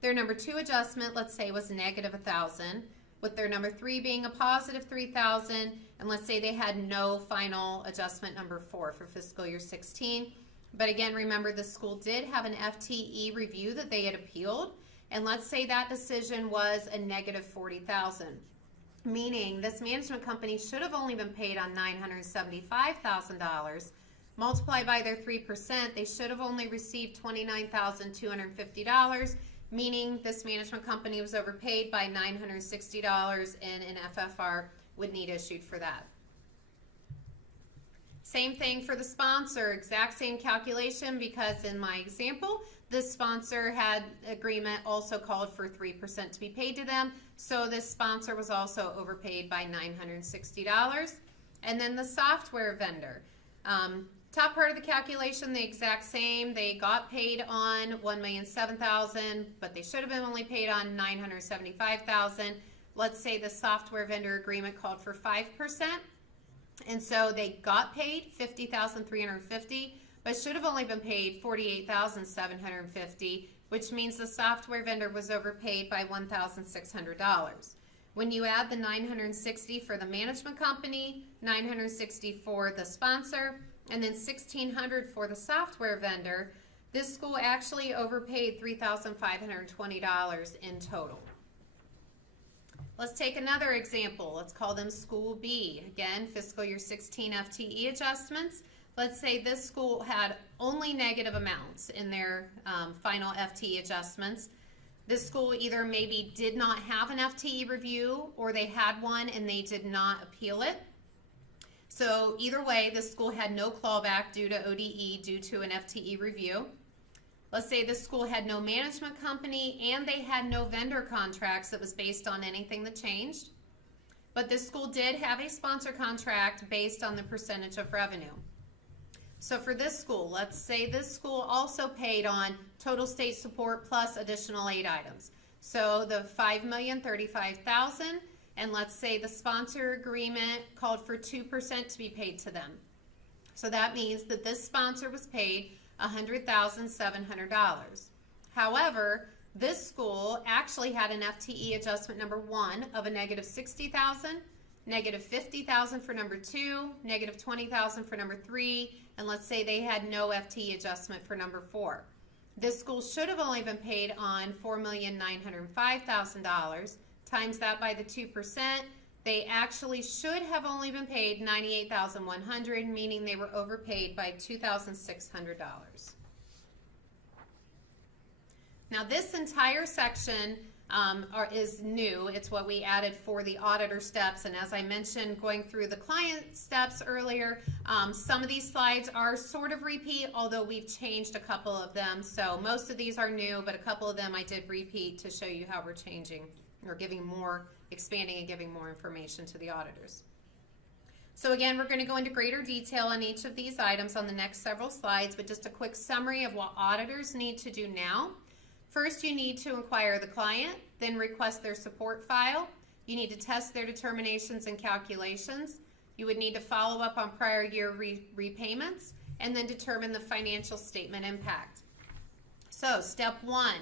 Their number 2 adjustment, let's say, was negative $1,000, with their number 3 being a positive $3,000, and let's say they had no final adjustment number 4 for fiscal year 16. But again, remember, the school did have an FTE review that they had appealed, and let's say that decision was a negative $40,000, meaning this management company should have only been paid on $975,000. Multiplied by their 3%, they should have only received $29,250, meaning this management company was overpaid by $960, and an FFR would need issued for that. Same thing for the sponsor, exact same calculation, because in my example, this sponsor had agreement also called for 3% to be paid to them, so this sponsor was also overpaid by $960. And then the software vendor. Top part of the calculation, the exact same. They got paid on $1,007,000, but they should have been only paid on $975,000. Let's say the software vendor agreement called for 5%, and so they got paid $50,350, but should have only been paid $48,750, which means the software vendor was overpaid by $1,600. When you add the $960 for the management company, $960 for the sponsor, and then $1,600 for the software vendor, this school actually overpaid $3,520 in total. Let's take another example. Let's call them School B. Again, fiscal year 16 FTE adjustments. Let's say this school had only negative amounts in their final FTE adjustments. This school either maybe did not have an FTE review, or they had one and they did not appeal it. So either way, this school had no clawback due to ODE due to an FTE review. Let's say this school had no management company and they had no vendor contracts that was based on anything that changed. But this school did have a sponsor contract based on the percentage of revenue. So for this school, let's say this school also paid on total state support plus additional aid items. So the $5,035,000, and let's say the sponsor agreement called for 2% to be paid to them. So that means that this sponsor was paid $100,700. However, this school actually had an FTE adjustment number 1 of a negative $60,000, negative $50,000 for number 2, negative $20,000 for number 3, and let's say they had no FTE adjustment for number 4. This school should have only been paid on $4,905,000. Times that by the 2%, they actually should have only been paid $98,100, meaning they were overpaid by $2,600. Now this entire section is new. It's what we added for the auditor steps, and as I mentioned going through the client steps earlier, some of these slides are sort of repeat, although we've changed a couple of them. So most of these are new, but a couple of them I did repeat to show you how we're changing or giving more, expanding and giving more information to the auditors. So again, we're going to go into greater detail on each of these items on the next several slides, but just a quick summary of what auditors need to do now. First, you need to inquire the client, then request their support file. You need to test their determinations and calculations. You would need to follow up on prior year repayments, and then determine the financial statement impact. So step 1,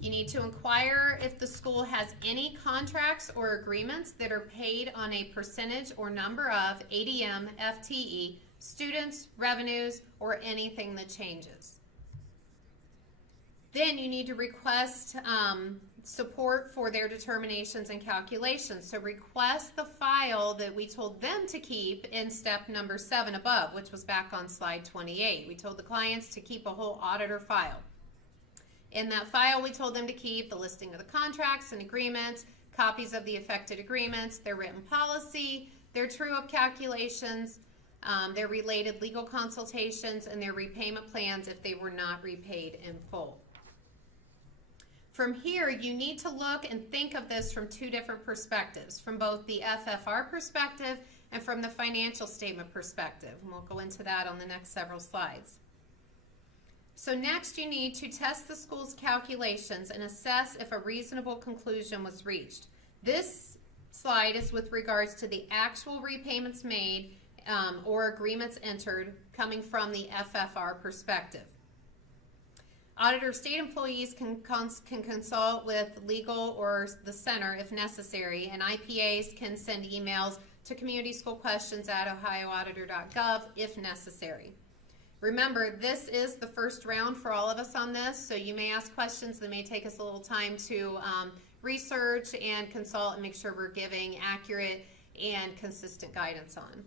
you need to inquire if the school has any contracts or agreements that are paid on a percentage or number of ADM, FTE, students, revenues, or anything that changes. Then you need to request support for their determinations and calculations. So request the file that we told them to keep in step number 7 above, which was back on slide 28. We told the clients to keep a whole auditor file. In that file, we told them to keep the listing of the contracts and agreements, copies of the affected agreements, their written policy, their true-up calculations, their related legal consultations, and their repayment plans if they were not repaid in full. From here, you need to look and think of this from 2 different perspectives, from both the FFR perspective and from the financial statement perspective. And we'll go into that on the next several slides. So next, you need to test the school's calculations and assess if a reasonable conclusion was reached. This slide is with regards to the actual repayments made or agreements entered coming from the FFR perspective. Auditor state employees can consult with legal or the center if necessary, and IPAs can send emails to communityschoolquestions@ohioauditor.gov if necessary. Remember, this is the first round for all of us on this, so you may ask questions that may take us a little time to research and consult and make sure we're giving accurate and consistent guidance on.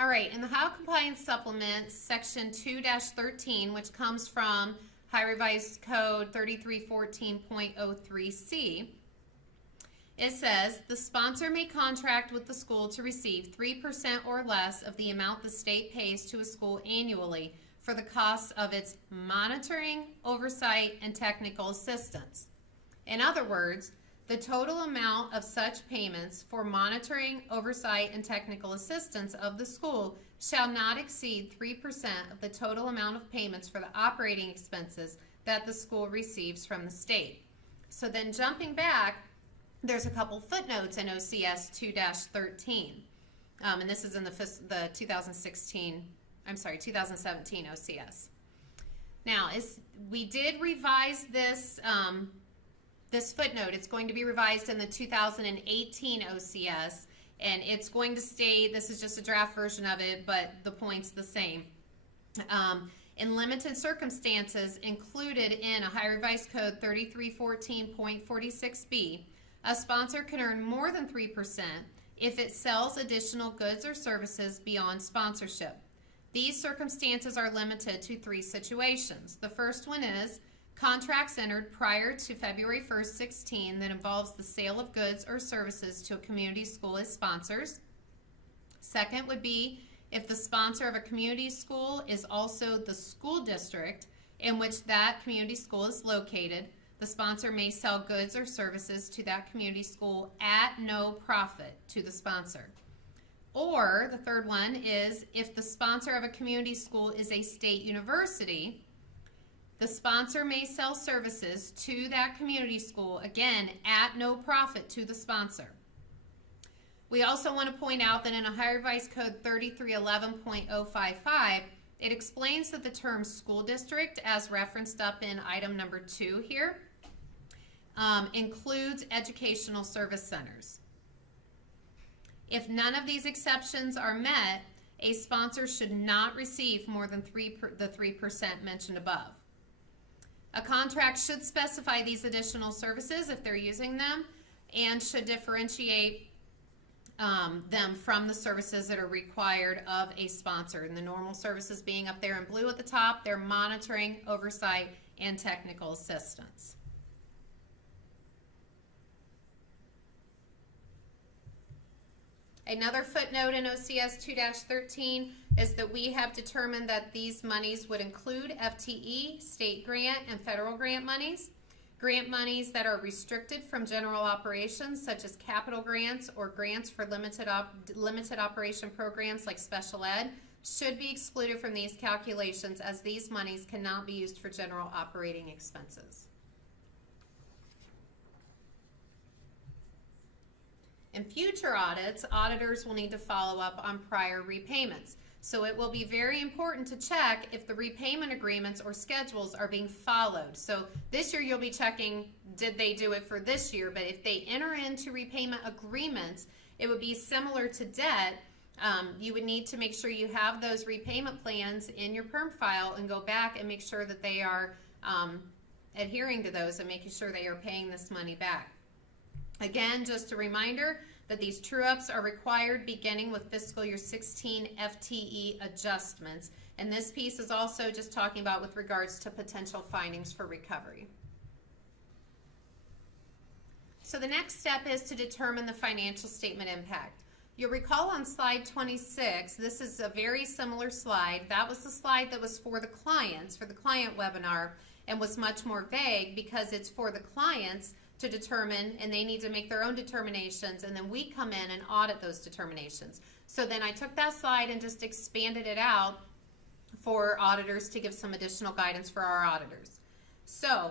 All right, in the Ohio Compliance Supplement, section 2-13, which comes from High Revised Code 3314.03C, it says, the sponsor may contract with the school to receive 3% or less of the amount the state pays to a school annually for the costs of its monitoring, oversight, and technical assistance. In other words, the total amount of such payments for monitoring, oversight, and technical assistance of the school shall not exceed 3% of the total amount of payments for the operating expenses that the school receives from the state. So then jumping back, there's a couple footnotes in OCS 2-13, and this is in the 2017 OCS. Now, we did revise this, this footnote. It's going to be revised in the 2018 OCS, and it's going to stay, this is just a draft version of it, but the point's the same. In limited circumstances included in Ohio Revised Code 3314.46b, a sponsor can earn more than 3% if it sells additional goods or services beyond sponsorship. These circumstances are limited to 3 situations. The first one is contracts entered prior to February 1st, 16 that involves the sale of goods or services to a community school as sponsors. Second would be if the sponsor of a community school is also the school district in which that community school is located, the sponsor may sell goods or services to that community school at no profit to the sponsor. Or the third one is if the sponsor of a community school is a state university, the sponsor may sell services to that community school, again, at no profit to the sponsor. We also want to point out that in Ohio Revised Code 3311.055, it explains that the term school district, as referenced up in item number 2 here, includes educational service centers. If none of these exceptions are met, a sponsor should not receive more than the 3% mentioned above. A contract should specify these additional services if they're using them, and should differentiate them from the services that are required of a sponsor. And the normal services being up there in blue at the top, they're monitoring, oversight, and technical assistance. Another footnote in OCS 2-13 is that we have determined that these monies would include FTE, state grant, and federal grant monies. Grant monies that are restricted from general operations, such as capital grants or grants for limited operation programs like special ed, should be excluded from these calculations, as these monies cannot be used for general operating expenses. In future audits, auditors will need to follow up on prior repayments. So it will be very important to check if the repayment agreements or schedules are being followed. So this year you'll be checking, did they do it for this year? But if they enter into repayment agreements, it would be similar to debt. You would need to make sure you have those repayment plans in your perm file and go back and make sure that they are adhering to those and making sure they are paying this money back. Again, just a reminder that these true-ups are required beginning with fiscal year 16 FTE adjustments. And this piece is also just talking about with regards to potential findings for recovery. So the next step is to determine the financial statement impact. You'll recall on slide 26, this is a very similar slide. That was the slide that was for the clients, for the client webinar, and was much more vague because it's for the clients to determine, and they need to make their own determinations, and then we come in and audit those determinations. So then I took that slide and just expanded it out for auditors to give some additional guidance for our auditors. So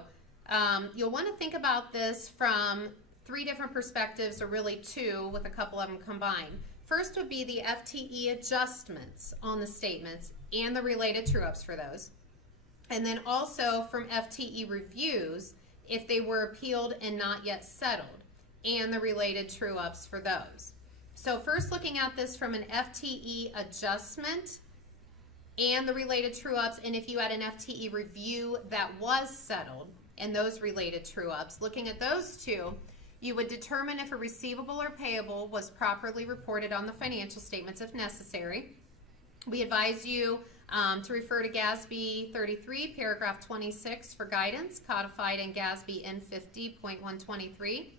you'll want to think about this from 3 different perspectives, or really 2 with a couple of them combined. First would be the FTE adjustments on the statements and the related true-ups for those. And then also from FTE reviews, if they were appealed and not yet settled, and the related true-ups for those. So first looking at this from an FTE adjustment and the related true-ups, and if you had an FTE review that was settled and those related true-ups, looking at those 2, you would determine if a receivable or payable was properly reported on the financial statements if necessary. We advise you to refer to GASB 33, paragraph 26 for guidance, codified in GASB N50.123,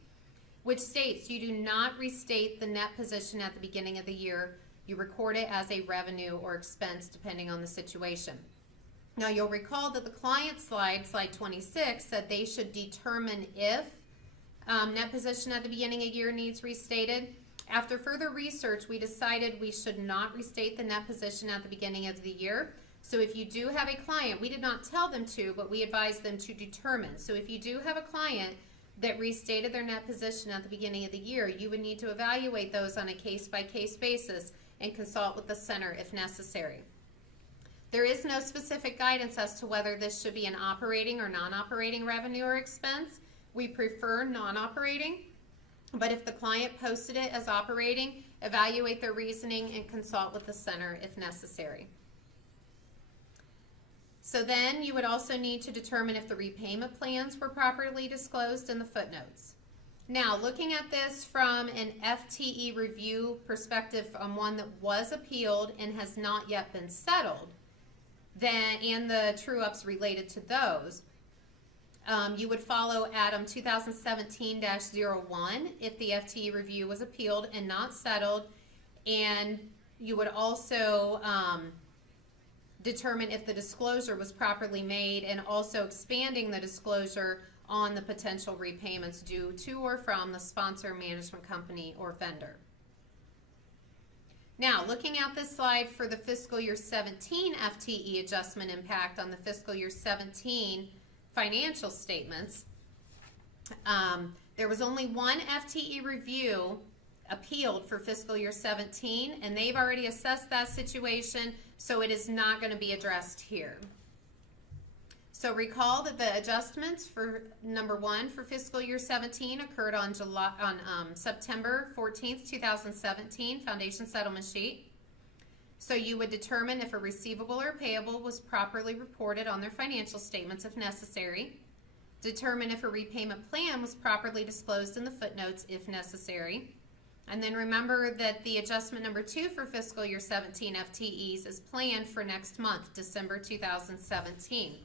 which states you do not restate the net position at the beginning of the year. You record it as a revenue or expense depending on the situation. Now you'll recall that the client slide 26, said they should determine if net position at the beginning of the year needs restated. After further research, we decided we should not restate the net position at the beginning of the year. So if you do have a client, we did not tell them to, but we advised them to determine. So if you do have a client that restated their net position at the beginning of the year, you would need to evaluate those on a case-by-case basis and consult with the center if necessary. There is no specific guidance as to whether this should be an operating or non-operating revenue or expense. We prefer non-operating, but if the client posted it as operating, evaluate their reasoning and consult with the center if necessary. So then you would also need to determine if the repayment plans were properly disclosed in the footnotes. Now, looking at this from an FTE review perspective on one that was appealed and has not yet been settled, then, and the true-ups related to those, you would follow Addendum 2017-01 if the FTE review was appealed and not settled, and you would also determine if the disclosure was properly made, and also expanding the disclosure on the potential repayments due to or from the sponsor, management company, or vendor. Now, looking at this slide for the fiscal year 17 FTE adjustment impact on the fiscal year 17 financial statements, there was only one FTE review appealed for fiscal year 17, and they've already assessed that situation, so it is not going to be addressed here. So recall that the adjustments for number one for fiscal year 17 occurred on September 14th, 2017, foundation settlement sheet. So you would determine if a receivable or payable was properly reported on their financial statements if necessary. Determine if a repayment plan was properly disclosed in the footnotes if necessary. And then remember that the adjustment number 2 for fiscal year 17 FTEs is planned for next month, December 2017.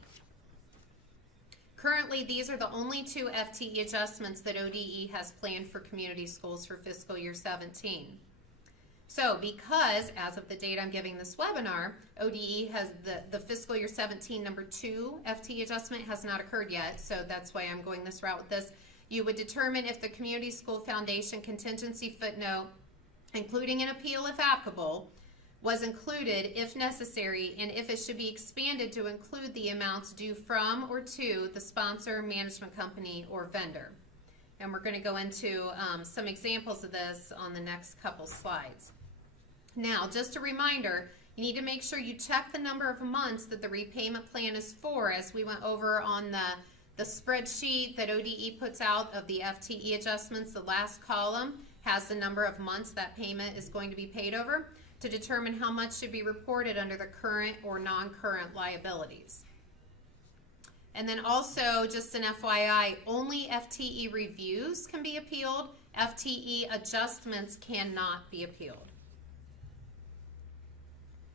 Currently, these are the only 2 FTE adjustments that ODE has planned for community schools for fiscal year 17. So because, as of the date I'm giving this webinar, ODE has the fiscal year 17 number 2 FTE adjustment has not occurred yet, so that's why I'm going this route with this. You would determine if the Community School Foundation contingency footnote, including an appeal if applicable, was included if necessary, and if it should be expanded to include the amounts due from or to the sponsor, management company, or vendor. And we're going to go into some examples of this on the next couple slides. Now, just a reminder, you need to make sure you check the number of months that the repayment plan is for, as we went over on the spreadsheet that ODE puts out of the FTE adjustments. The last column has the number of months that payment is going to be paid over, to determine how much should be reported under the current or non-current liabilities. And then also, just an FYI, only FTE reviews can be appealed. FTE adjustments cannot be appealed.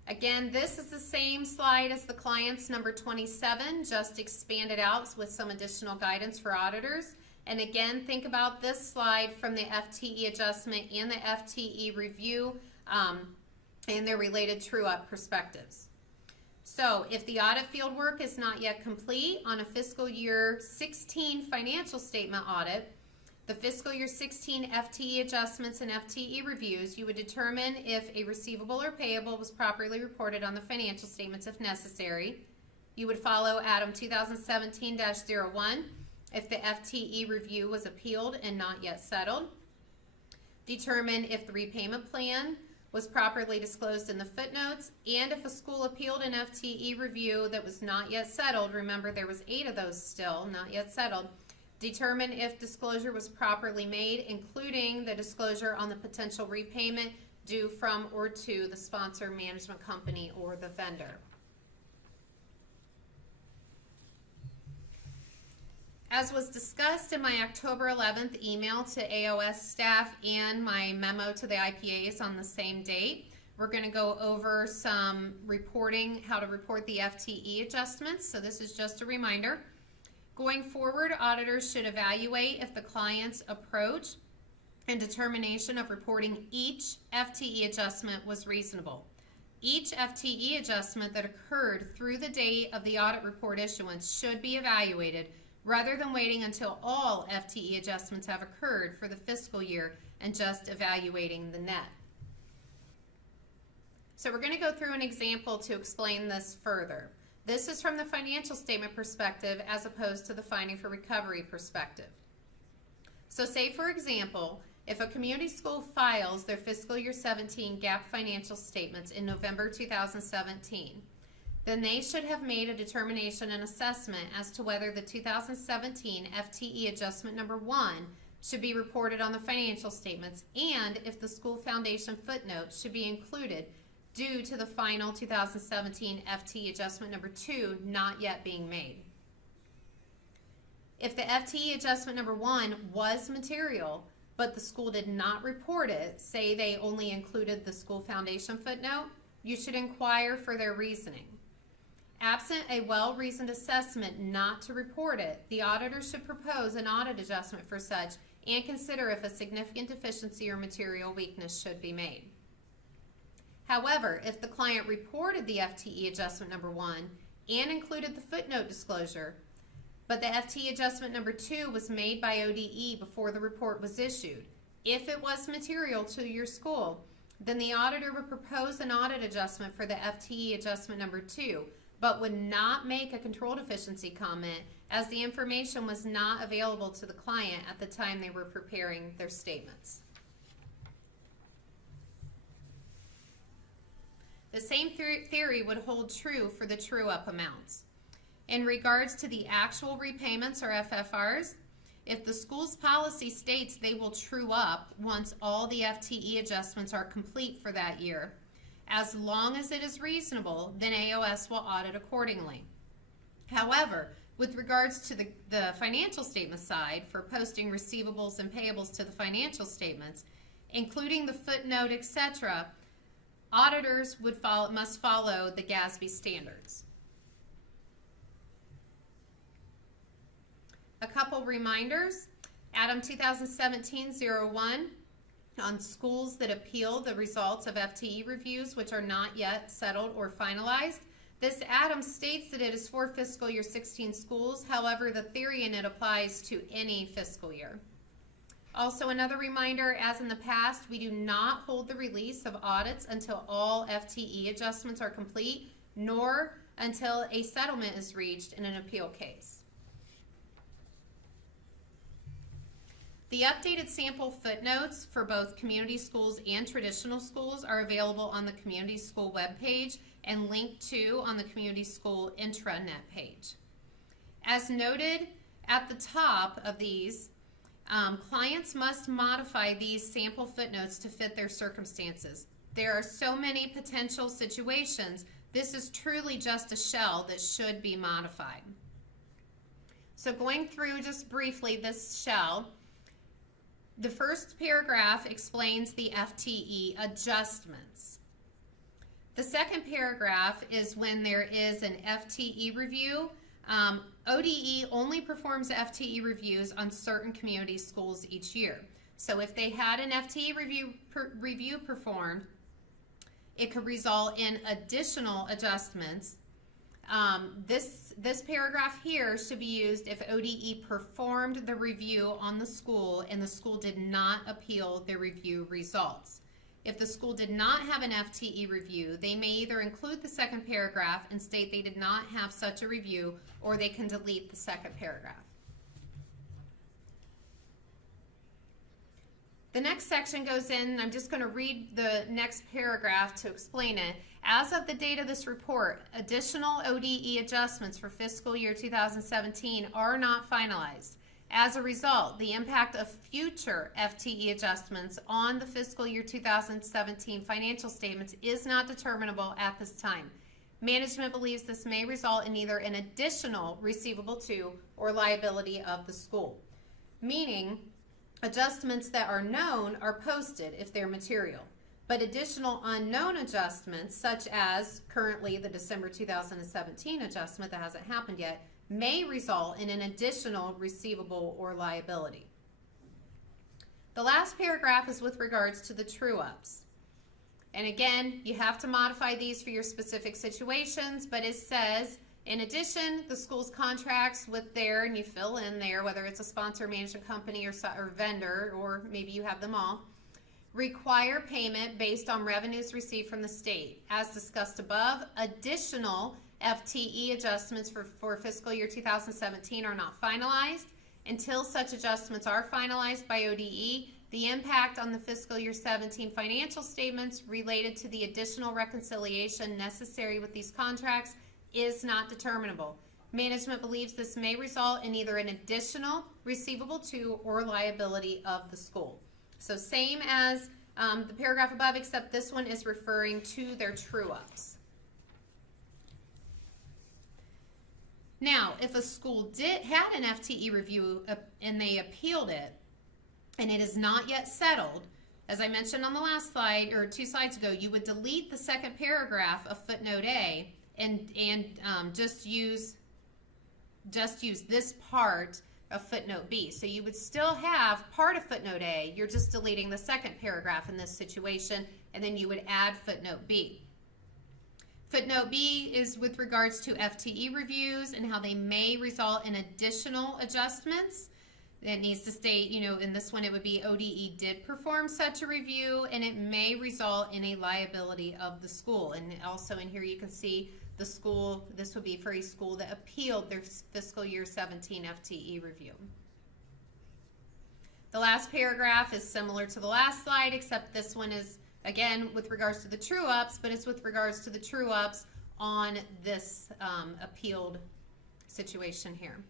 Again, this is the same slide as the client's number 27, just expanded out with some additional guidance for auditors. And again, think about this slide from the FTE adjustment and the FTE review and their related true-up perspectives. So if the audit field work is not yet complete on a fiscal year 16 financial statement audit, the fiscal year 16 FTE adjustments and FTE reviews, you would determine if a receivable or payable was properly reported on the financial statements if necessary. You would follow Addendum 2017-01 if the FTE review was appealed and not yet settled. Determine if the repayment plan was properly disclosed in the footnotes, and if a school appealed an FTE review that was not yet settled, remember there was 8 of those still not yet settled, determine if disclosure was properly made, including the disclosure on the potential repayment due from or to the sponsor, management company, or the vendor. As was discussed in my October 11th email to AOS staff and my memo to the IPAs on the same date, we're going to go over some reporting, how to report the FTE adjustments. So this is just a reminder. Going forward, auditors should evaluate if the client's approach and determination of reporting each FTE adjustment was reasonable. Each FTE adjustment that occurred through the date of the audit report issuance should be evaluated, rather than waiting until all FTE adjustments have occurred for the fiscal year and just evaluating the net. So we're going to go through an example to explain this further. This is from the financial statement perspective as opposed to the finding for recovery perspective. So say, for example, if a community school files their fiscal year 17 GAAP financial statements in November 2017, then they should have made a determination and assessment as to whether the 2017 FTE adjustment number 1 should be reported on the financial statements, and if the school foundation footnote should be included due to the final 2017 FTE adjustment number 2 not yet being made. If the FTE adjustment number 1 was material, but the school did not report it, say they only included the school foundation footnote, you should inquire for their reasoning. Absent a well-reasoned assessment not to report it, the auditor should propose an audit adjustment for such and consider if a significant deficiency or material weakness should be made. However, if the client reported the FTE adjustment number 1 and included the footnote disclosure, but the FTE adjustment number 2 was made by ODE before the report was issued, if it was material to your school, then the auditor would propose an audit adjustment for the FTE adjustment number 2, but would not make a control deficiency comment as the information was not available to the client at the time they were preparing their statements. The same theory would hold true for the true-up amounts. In regards to the actual repayments or FFRs, if the school's policy states they will true up once all the FTE adjustments are complete for that year, as long as it is reasonable, then AOS will audit accordingly. However, with regards to the financial statement side for posting receivables and payables to the financial statements, including the footnote, etc., auditors must follow the GASB standards. A couple reminders. Addendum 2017-01 on schools that appeal the results of FTE reviews which are not yet settled or finalized. This addendum states that it is for fiscal year 16 schools. However, the theory in it applies to any fiscal year. Also, another reminder, as in the past, we do not hold the release of audits until all FTE adjustments are complete, nor until a settlement is reached in an appeal case. The updated sample footnotes for both community schools and traditional schools are available on the community school webpage and linked to on the community school intranet page. As noted at the top of these, clients must modify these sample footnotes to fit their circumstances. There are so many potential situations. This is truly just a shell that should be modified. So going through just briefly this shell, the first paragraph explains the FTE adjustments. The second paragraph is when there is an FTE review. ODE only performs FTE reviews on certain community schools each year. So if they had an FTE review performed, it could result in additional adjustments. This paragraph here should be used if ODE performed the review on the school and the school did not appeal the review results. If the school did not have an FTE review, they may either include the second paragraph and state they did not have such a review, or they can delete the second paragraph. The next section goes in, I'm just going to read the next paragraph to explain it. As of the date of this report, additional ODE adjustments for fiscal year 2017 are not finalized. As a result, the impact of future FTE adjustments on the fiscal year 2017 financial statements is not determinable at this time. Management believes this may result in either an additional receivable to or liability of the school, meaning adjustments that are known are posted if they're material, but additional unknown adjustments, such as currently the December 2017 adjustment that hasn't happened yet, may result in an additional receivable or liability. The last paragraph is with regards to the true-ups. And again, you have to modify these for your specific situations, but it says, in addition, the school's contracts with their, and you fill in there, whether it's a sponsor management company or vendor, or maybe you have them all, require payment based on revenues received from the state. As discussed above, additional FTE adjustments for fiscal year 2017 are not finalized. Until such adjustments are finalized by ODE, the impact on the fiscal year 17 financial statements related to the additional reconciliation necessary with these contracts is not determinable. Management believes this may result in either an additional receivable to or liability of the school. So same as the paragraph above, except this one is referring to their true-ups. Now, if a school had an FTE review and they appealed it, and it is not yet settled, as I mentioned on the last slide, or 2 slides ago, you would delete the second paragraph of footnote A and just use this part of footnote B. So you would still have part of footnote A, you're just deleting the second paragraph in this situation, and then you would add footnote B. Footnote B is with regards to FTE reviews and how they may result in additional adjustments. It needs to state, in this one it would be ODE did perform such a review, and it may result in a liability of the school. And also in here you can see the school, this would be for a school that appealed their fiscal year 17 FTE review. The last paragraph is similar to the last slide, except this one is, again, with regards to the true-ups, but it's with regards to the true-ups on this appealed situation here.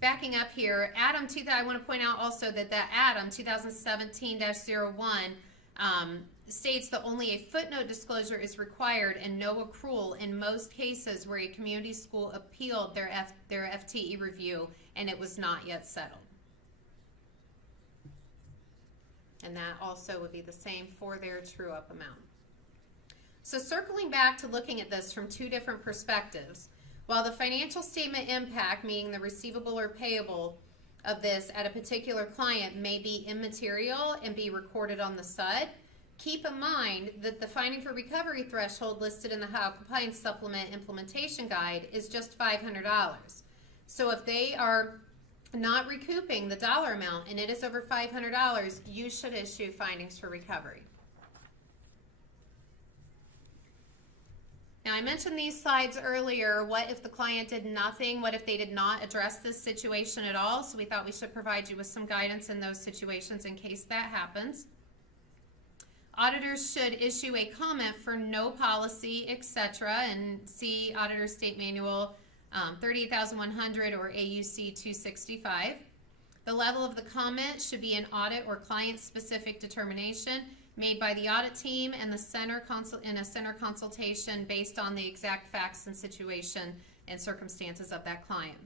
Backing up here, Adam, I want to point out also that Adam 2017-01 states that only a footnote disclosure is required and no accrual in most cases where a community school appealed their FTE review and it was not yet settled. And that also would be the same for their true-up amount. So circling back to looking at this from 2 different perspectives, while the financial statement impact, meaning the receivable or payable of this at a particular client, may be immaterial and be recorded on the SUD, keep in mind that the finding for recovery threshold listed in the Ohio Compliance Supplement Implementation Guide is just $500. So if they are not recouping the dollar amount and it is over $500, you should issue findings for recovery. Now, I mentioned these slides earlier. What if the client did nothing? What if they did not address this situation at all? So we thought we should provide you with some guidance in those situations in case that happens. Auditors should issue a comment for no policy, etc., and see Auditor State Manual 38,100 or AUC 265. The level of the comment should be an audit or client-specific determination made by the audit team and the center consultation based on the exact facts and situation and circumstances of that client.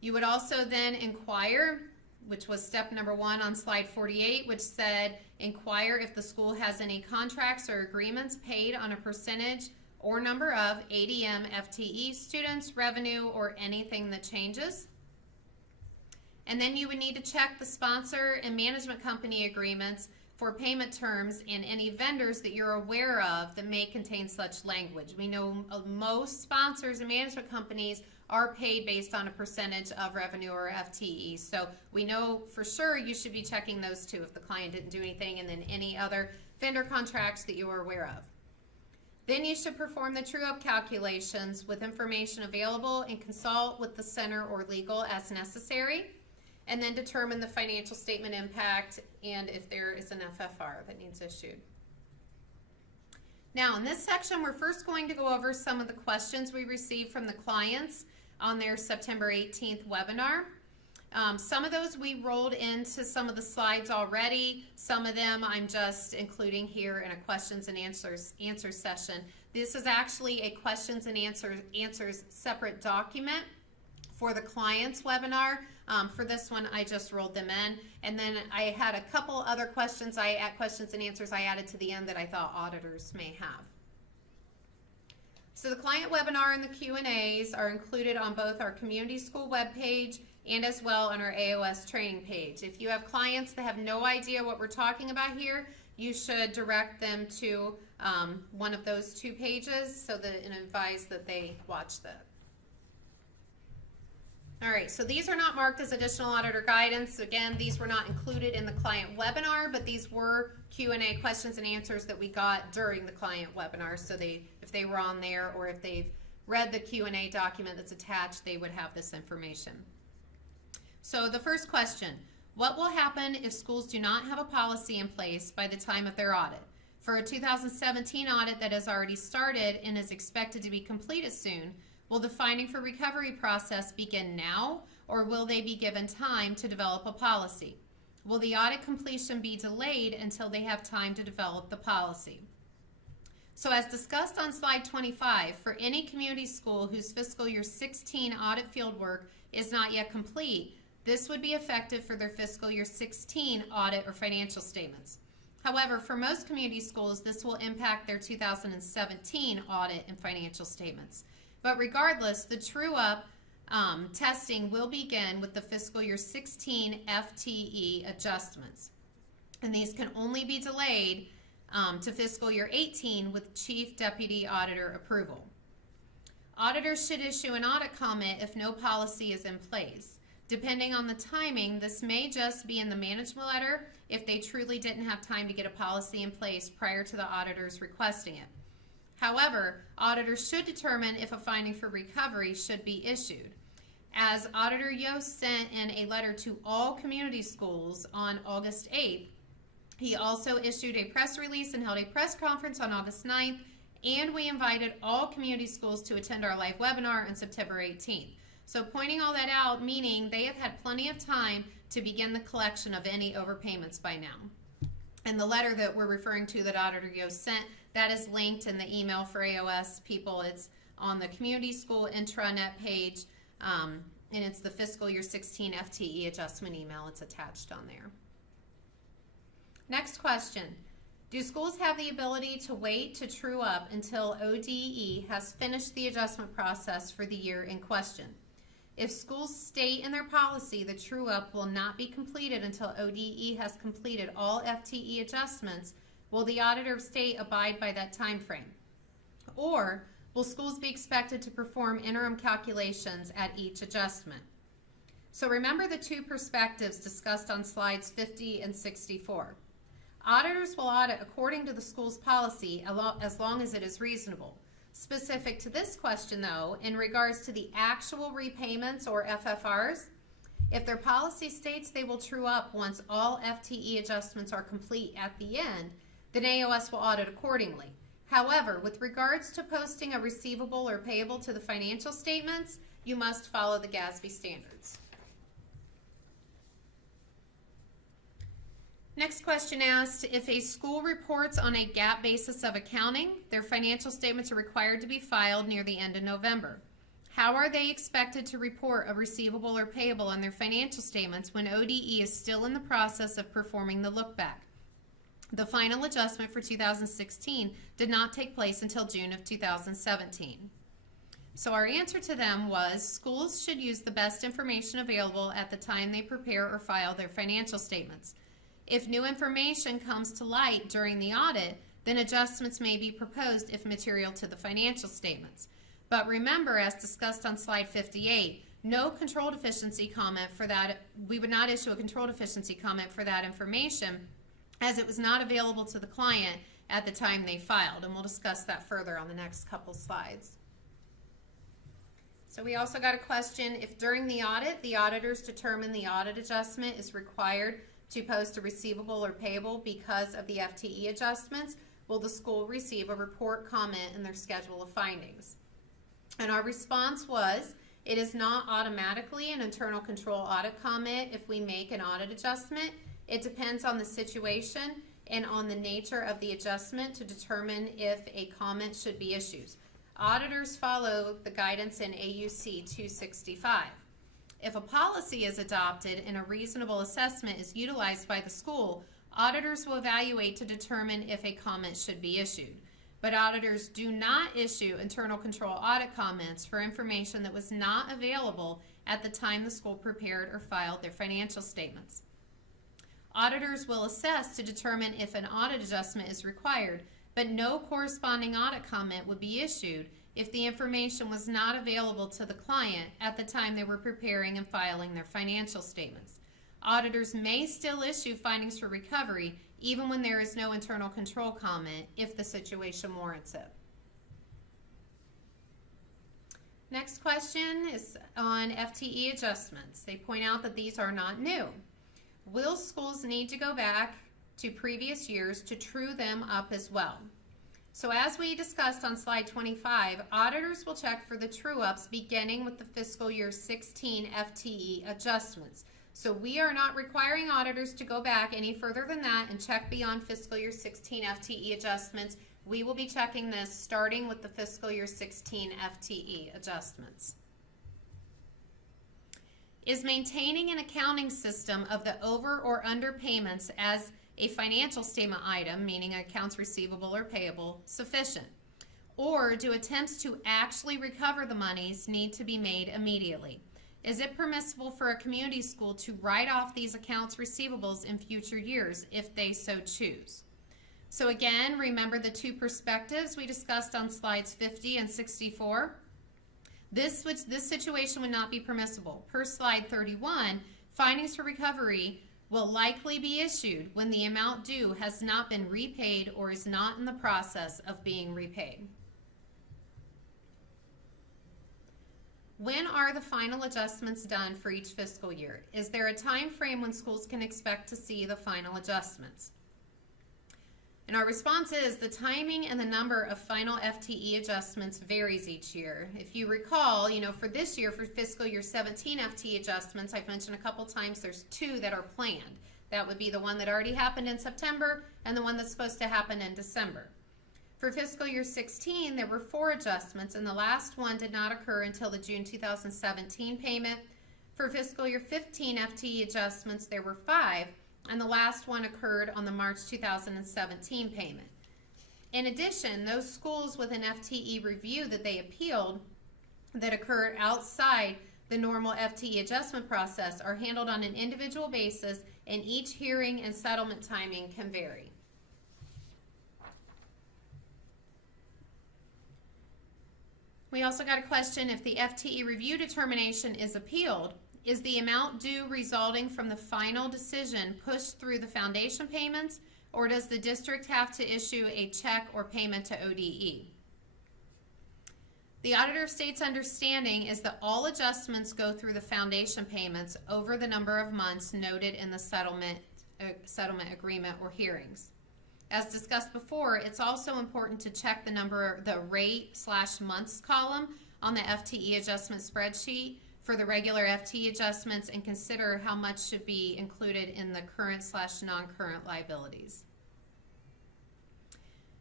You would also then inquire, which was step number 1 on slide 48, which said inquire if the school has any contracts or agreements paid on a percentage or number of ADM FTE students, revenue, or anything that changes. And then you would need to check the sponsor and management company agreements for payment terms and any vendors that you're aware of that may contain such language. We know most sponsors and management companies are paid based on a percentage of revenue or FTE. So we know for sure you should be checking those 2 if the client didn't do anything, and then any other vendor contracts that you are aware of. Then you should perform the true-up calculations with information available and consult with the center or legal as necessary, and then determine the financial statement impact and if there is an FFR that needs issued. Now in this section, we're first going to go over some of the questions we received from the clients on their September 18th webinar. Some of those we rolled into some of the slides already. Some of them I'm just including here in a questions and answers session. This is actually a questions and answers separate document for the client's webinar. For this one, I just rolled them in. And then I had a couple other questions questions and answers I added to the end that I thought auditors may have. So the client webinar and the Q&As are included on both our community school webpage and as well on our AOS training page. If you have clients that have no idea what we're talking about here, you should direct them to one of those 2 pages so that and advise that they watch that. All right, so these are not marked as additional auditor guidance. Again, these were not included in the client webinar, but these were Q&A questions and answers that we got during the client webinar. So if they were on there or if they've read the Q&A document that's attached, they would have this information. So the first question, What will happen if schools do not have a policy in place by the time of their audit? For a 2017 audit that has already started and is expected to be completed soon, will the finding for recovery process begin now, or will they be given time to develop a policy? Will the audit completion be delayed until they have time to develop the policy? So as discussed on slide 25, for any community school whose fiscal year 16 audit fieldwork is not yet complete, this would be effective for their fiscal year 16 audit or financial statements. However, for most community schools, this will impact their 2017 audit and financial statements. But regardless, the true-up testing will begin with the fiscal year 16 FTE adjustments. And these can only be delayed to fiscal year 18 with Chief Deputy Auditor approval. Auditors should issue an audit comment if no policy is in place. Depending on the timing, this may just be in the management letter if they truly didn't have time to get a policy in place prior to the auditors requesting it. However, auditors should determine if a finding for recovery should be issued. As Auditor Yost sent in a letter to all community schools on August 8th, he also issued a press release and held a press conference on August 9th, and we invited all community schools to attend our live webinar on September 18th. So pointing all that out, meaning they have had plenty of time to begin the collection of any overpayments by now. And the letter that we're referring to that Auditor Yost sent, that is linked in the email for AOS people. It's on the community school intranet page, and it's the fiscal year 16 FTE adjustment email. It's attached on there. Next question. Do schools have the ability to wait to true up until ODE has finished the adjustment process for the year in question? If schools state in their policy the true up will not be completed until ODE has completed all FTE adjustments, will the auditor of state abide by that time frame? Or will schools be expected to perform interim calculations at each adjustment? So remember the two perspectives discussed on slides 50 and 64. Auditors will audit according to the school's policy as long as it is reasonable. Specific to this question, though, in regards to the actual repayments or FFRs, if their policy states they will true up once all FTE adjustments are complete at the end, then AOS will audit accordingly. However, with regards to posting a receivable or payable to the financial statements, you must follow the GASB standards. Next question asked, if a school reports on a GAAP basis of accounting, their financial statements are required to be filed near the end of November. How are they expected to report a receivable or payable on their financial statements when ODE is still in the process of performing the look back? The final adjustment for 2016 did not take place until June of 2017. So our answer to them was schools should use the best information available at the time they prepare or file their financial statements. If new information comes to light during the audit, then adjustments may be proposed if material to the financial statements. But remember, as discussed on slide 58, no control deficiency comment for that. We would not issue a control deficiency comment for that information as it was not available to the client at the time they filed, and we'll discuss that further on the next couple slides. So we also got a question, if during the audit, the auditors determine the audit adjustment is required to post a receivable or payable because of the FTE adjustments, will the school receive a report comment in their schedule of findings? And our response was, it is not automatically an internal control audit comment if we make an audit adjustment. It depends on the situation and on the nature of the adjustment to determine if a comment should be issued. Auditors follow the guidance in AUC 265. If a policy is adopted and a reasonable assessment is utilized by the school, auditors will evaluate to determine if a comment should be issued. But auditors do not issue internal control audit comments for information that was not available at the time the school prepared or filed their financial statements. Auditors will assess to determine if an audit adjustment is required, but no corresponding audit comment would be issued if the information was not available to the client at the time they were preparing and filing their financial statements. Auditors may still issue findings for recovery even when there is no internal control comment if the situation warrants it. Next question is on FTE adjustments. They point out that these are not new. will schools need to go back to previous years to true them up as well? So as we discussed on slide 25, auditors will check for the true-ups beginning with the fiscal year 16 FTE adjustments. So we are not requiring auditors to go back any further than that and check beyond fiscal year 16 FTE adjustments. We will be checking this starting with the fiscal year 16 FTE adjustments. Is maintaining an accounting system of the over or under payments as a financial statement item, meaning accounts receivable or payable, sufficient? Or do attempts to actually recover the monies need to be made immediately? Is it permissible for a community school to write off these accounts receivables in future years if they so choose? So again, remember the two perspectives we discussed on slides 50 and 64. This situation would not be permissible. Per slide 31, findings for recovery will likely be issued when the amount due has not been repaid or is not in the process of being repaid. When are the final adjustments done for each fiscal year? Is there a time frame when schools can expect to see the final adjustments? And our response is the timing and the number of final FTE adjustments varies each year. If you recall, for this year, for fiscal year 17 FTE adjustments, I've mentioned a couple times there's 2 that are planned. That would be the one that already happened in September and the one that's supposed to happen in December. For fiscal year 16, there were 4 adjustments, and the last one did not occur until the June 2017 payment. For fiscal year 15 FTE adjustments, there were 5. And the last one occurred on the March 2017 payment. In addition, those schools with an FTE review that they appealed that occurred outside the normal FTE adjustment process are handled on an individual basis, and each hearing and settlement timing can vary. We also got a question: if the FTE review determination is appealed, is the amount due resulting from the final decision pushed through the foundation payments, or does the district have to issue a check or payment to ODE? The auditor state's understanding is that all adjustments go through the foundation payments over the number of months noted in the settlement agreement or hearings. As discussed before, it's also important to check the rate/months column on the FTE adjustment spreadsheet for the regular FTE adjustments and consider how much should be included in the current/non-current liabilities.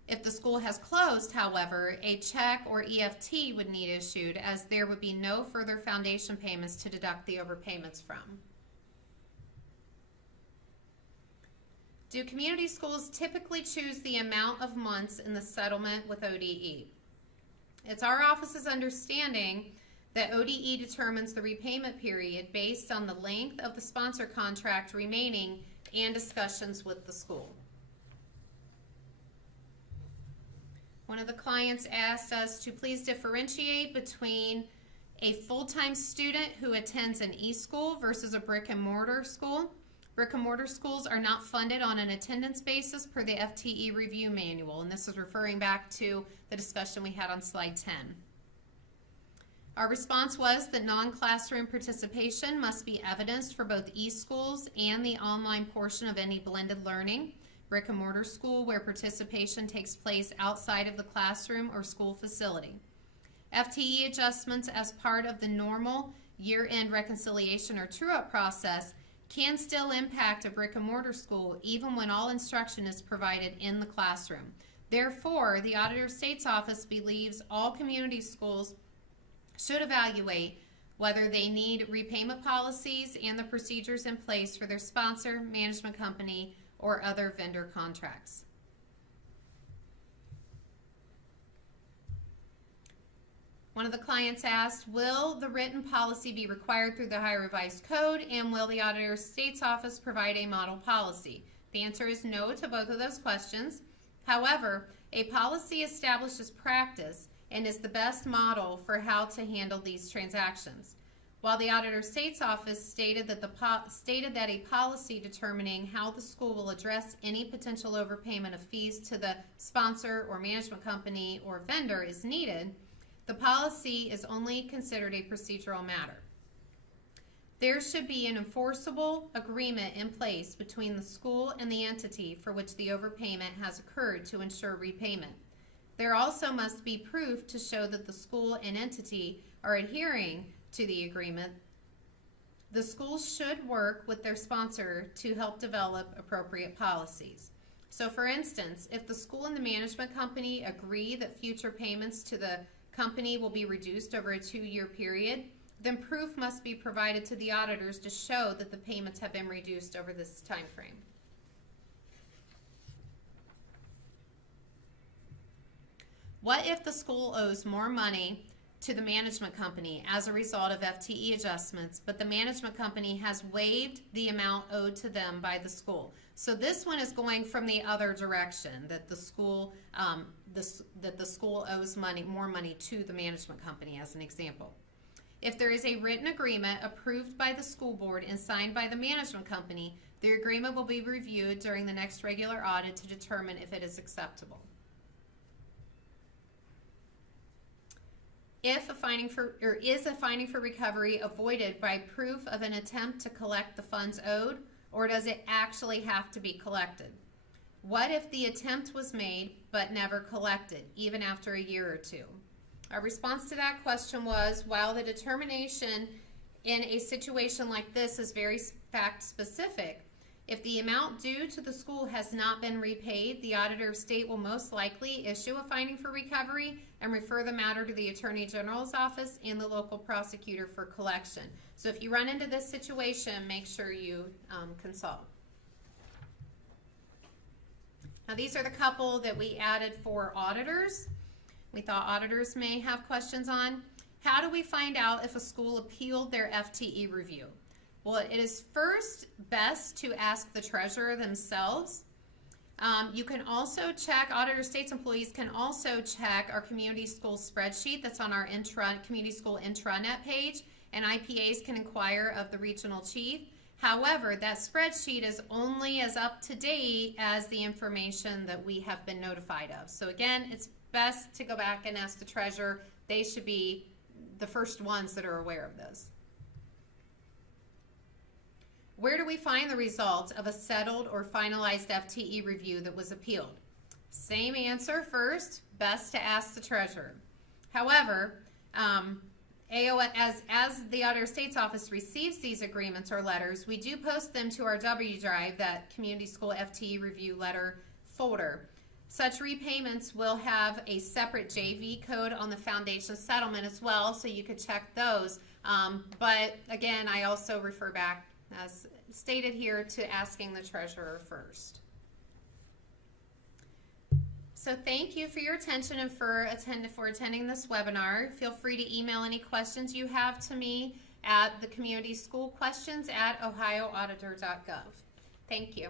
If the school has closed, however, a check or EFT would need issued, as there would be no further foundation payments to deduct the overpayments from. Do community schools typically choose the amount of months in the settlement with ODE? It's our office's understanding that ODE determines the repayment period based on the length of the sponsor contract remaining and discussions with the school. One of the clients asked us to please differentiate between a full-time student who attends an e-school versus a brick-and-mortar school. Brick-and-mortar schools are not funded on an attendance basis per the FTE review manual, and this is referring back to the discussion we had on slide 10. Our response was that non-classroom participation must be evidenced for both e-schools and the online portion of any blended learning. Brick and mortar school where participation takes place outside of the classroom or school facility. FTE adjustments as part of the normal year-end reconciliation or true-up process can still impact a brick and mortar school even when all instruction is provided in the classroom. Therefore, the Auditor State's Office believes all community schools should evaluate whether they need repayment policies and the procedures in place for their sponsor, management company, or other vendor contracts. One of the clients asked, will the written policy be required through the Ohio Revised Code, and will the Auditor State's Office provide a model policy? The answer is no to both of those questions. However, a policy establishes practice and is the best model for how to handle these transactions. While the Auditor State's Office stated that a policy determining how the school will address any potential overpayment of fees to the sponsor or management company or vendor is needed, the policy is only considered a procedural matter. there should be an enforceable agreement in place between the school and the entity for which the overpayment has occurred to ensure repayment. There also must be proof to show that the school and entity are adhering to the agreement. The school should work with their sponsor to help develop appropriate policies. So for instance, if the school and the management company agree that future payments to the company will be reduced over a 2-year period, then proof must be provided to the auditors to show that the payments have been reduced over this time frame. What if the school owes more money to the management company as a result of FTE adjustments, but the management company has waived the amount owed to them by the school? So this one is going from the other direction, that the school owes more money to the management company, as an example. If there is a written agreement approved by the school board and signed by the management company, the agreement will be reviewed during the next regular audit to determine if it is acceptable. If a finding is a finding for recovery avoided by proof of an attempt to collect the funds owed, or does it actually have to be collected? What if the attempt was made but never collected, even after a year or two? Our response to that question was, while the determination in a situation like this is very fact specific, if the amount due to the school has not been repaid, the auditor of state will most likely issue a finding for recovery and refer the matter to the Attorney General's office and the local prosecutor for collection. So if you run into this situation, make sure you consult. Now these are the couple that we added for auditors. We thought auditors may have questions on. How do we find out if a school appealed their FTE review? Well, it is first best to ask the treasurer themselves. You can also check, auditor states employees can also check our community school spreadsheet that's on our community school intranet page, and IPAs can inquire of the regional chief. However, that spreadsheet is only as up to date as the information that we have been notified of. So again, it's best to go back and ask the treasurer. They should be the first ones that are aware of this. Where do we find the results of a settled or finalized FTE review that was appealed? Same answer first, best to ask the treasurer. However, AOS, as the Auditor State's Office receives these agreements or letters, we do post them to our W drive, that Community School FTE Review Letter folder. Such repayments will have a separate JV code on the foundation settlement as well, so you could check those. But again, I also refer back, as stated here, to asking the treasurer first. So thank you for your attention and for attending this webinar. Feel free to email any questions you have to me at the community school questions at ohioauditor.gov. Thank you.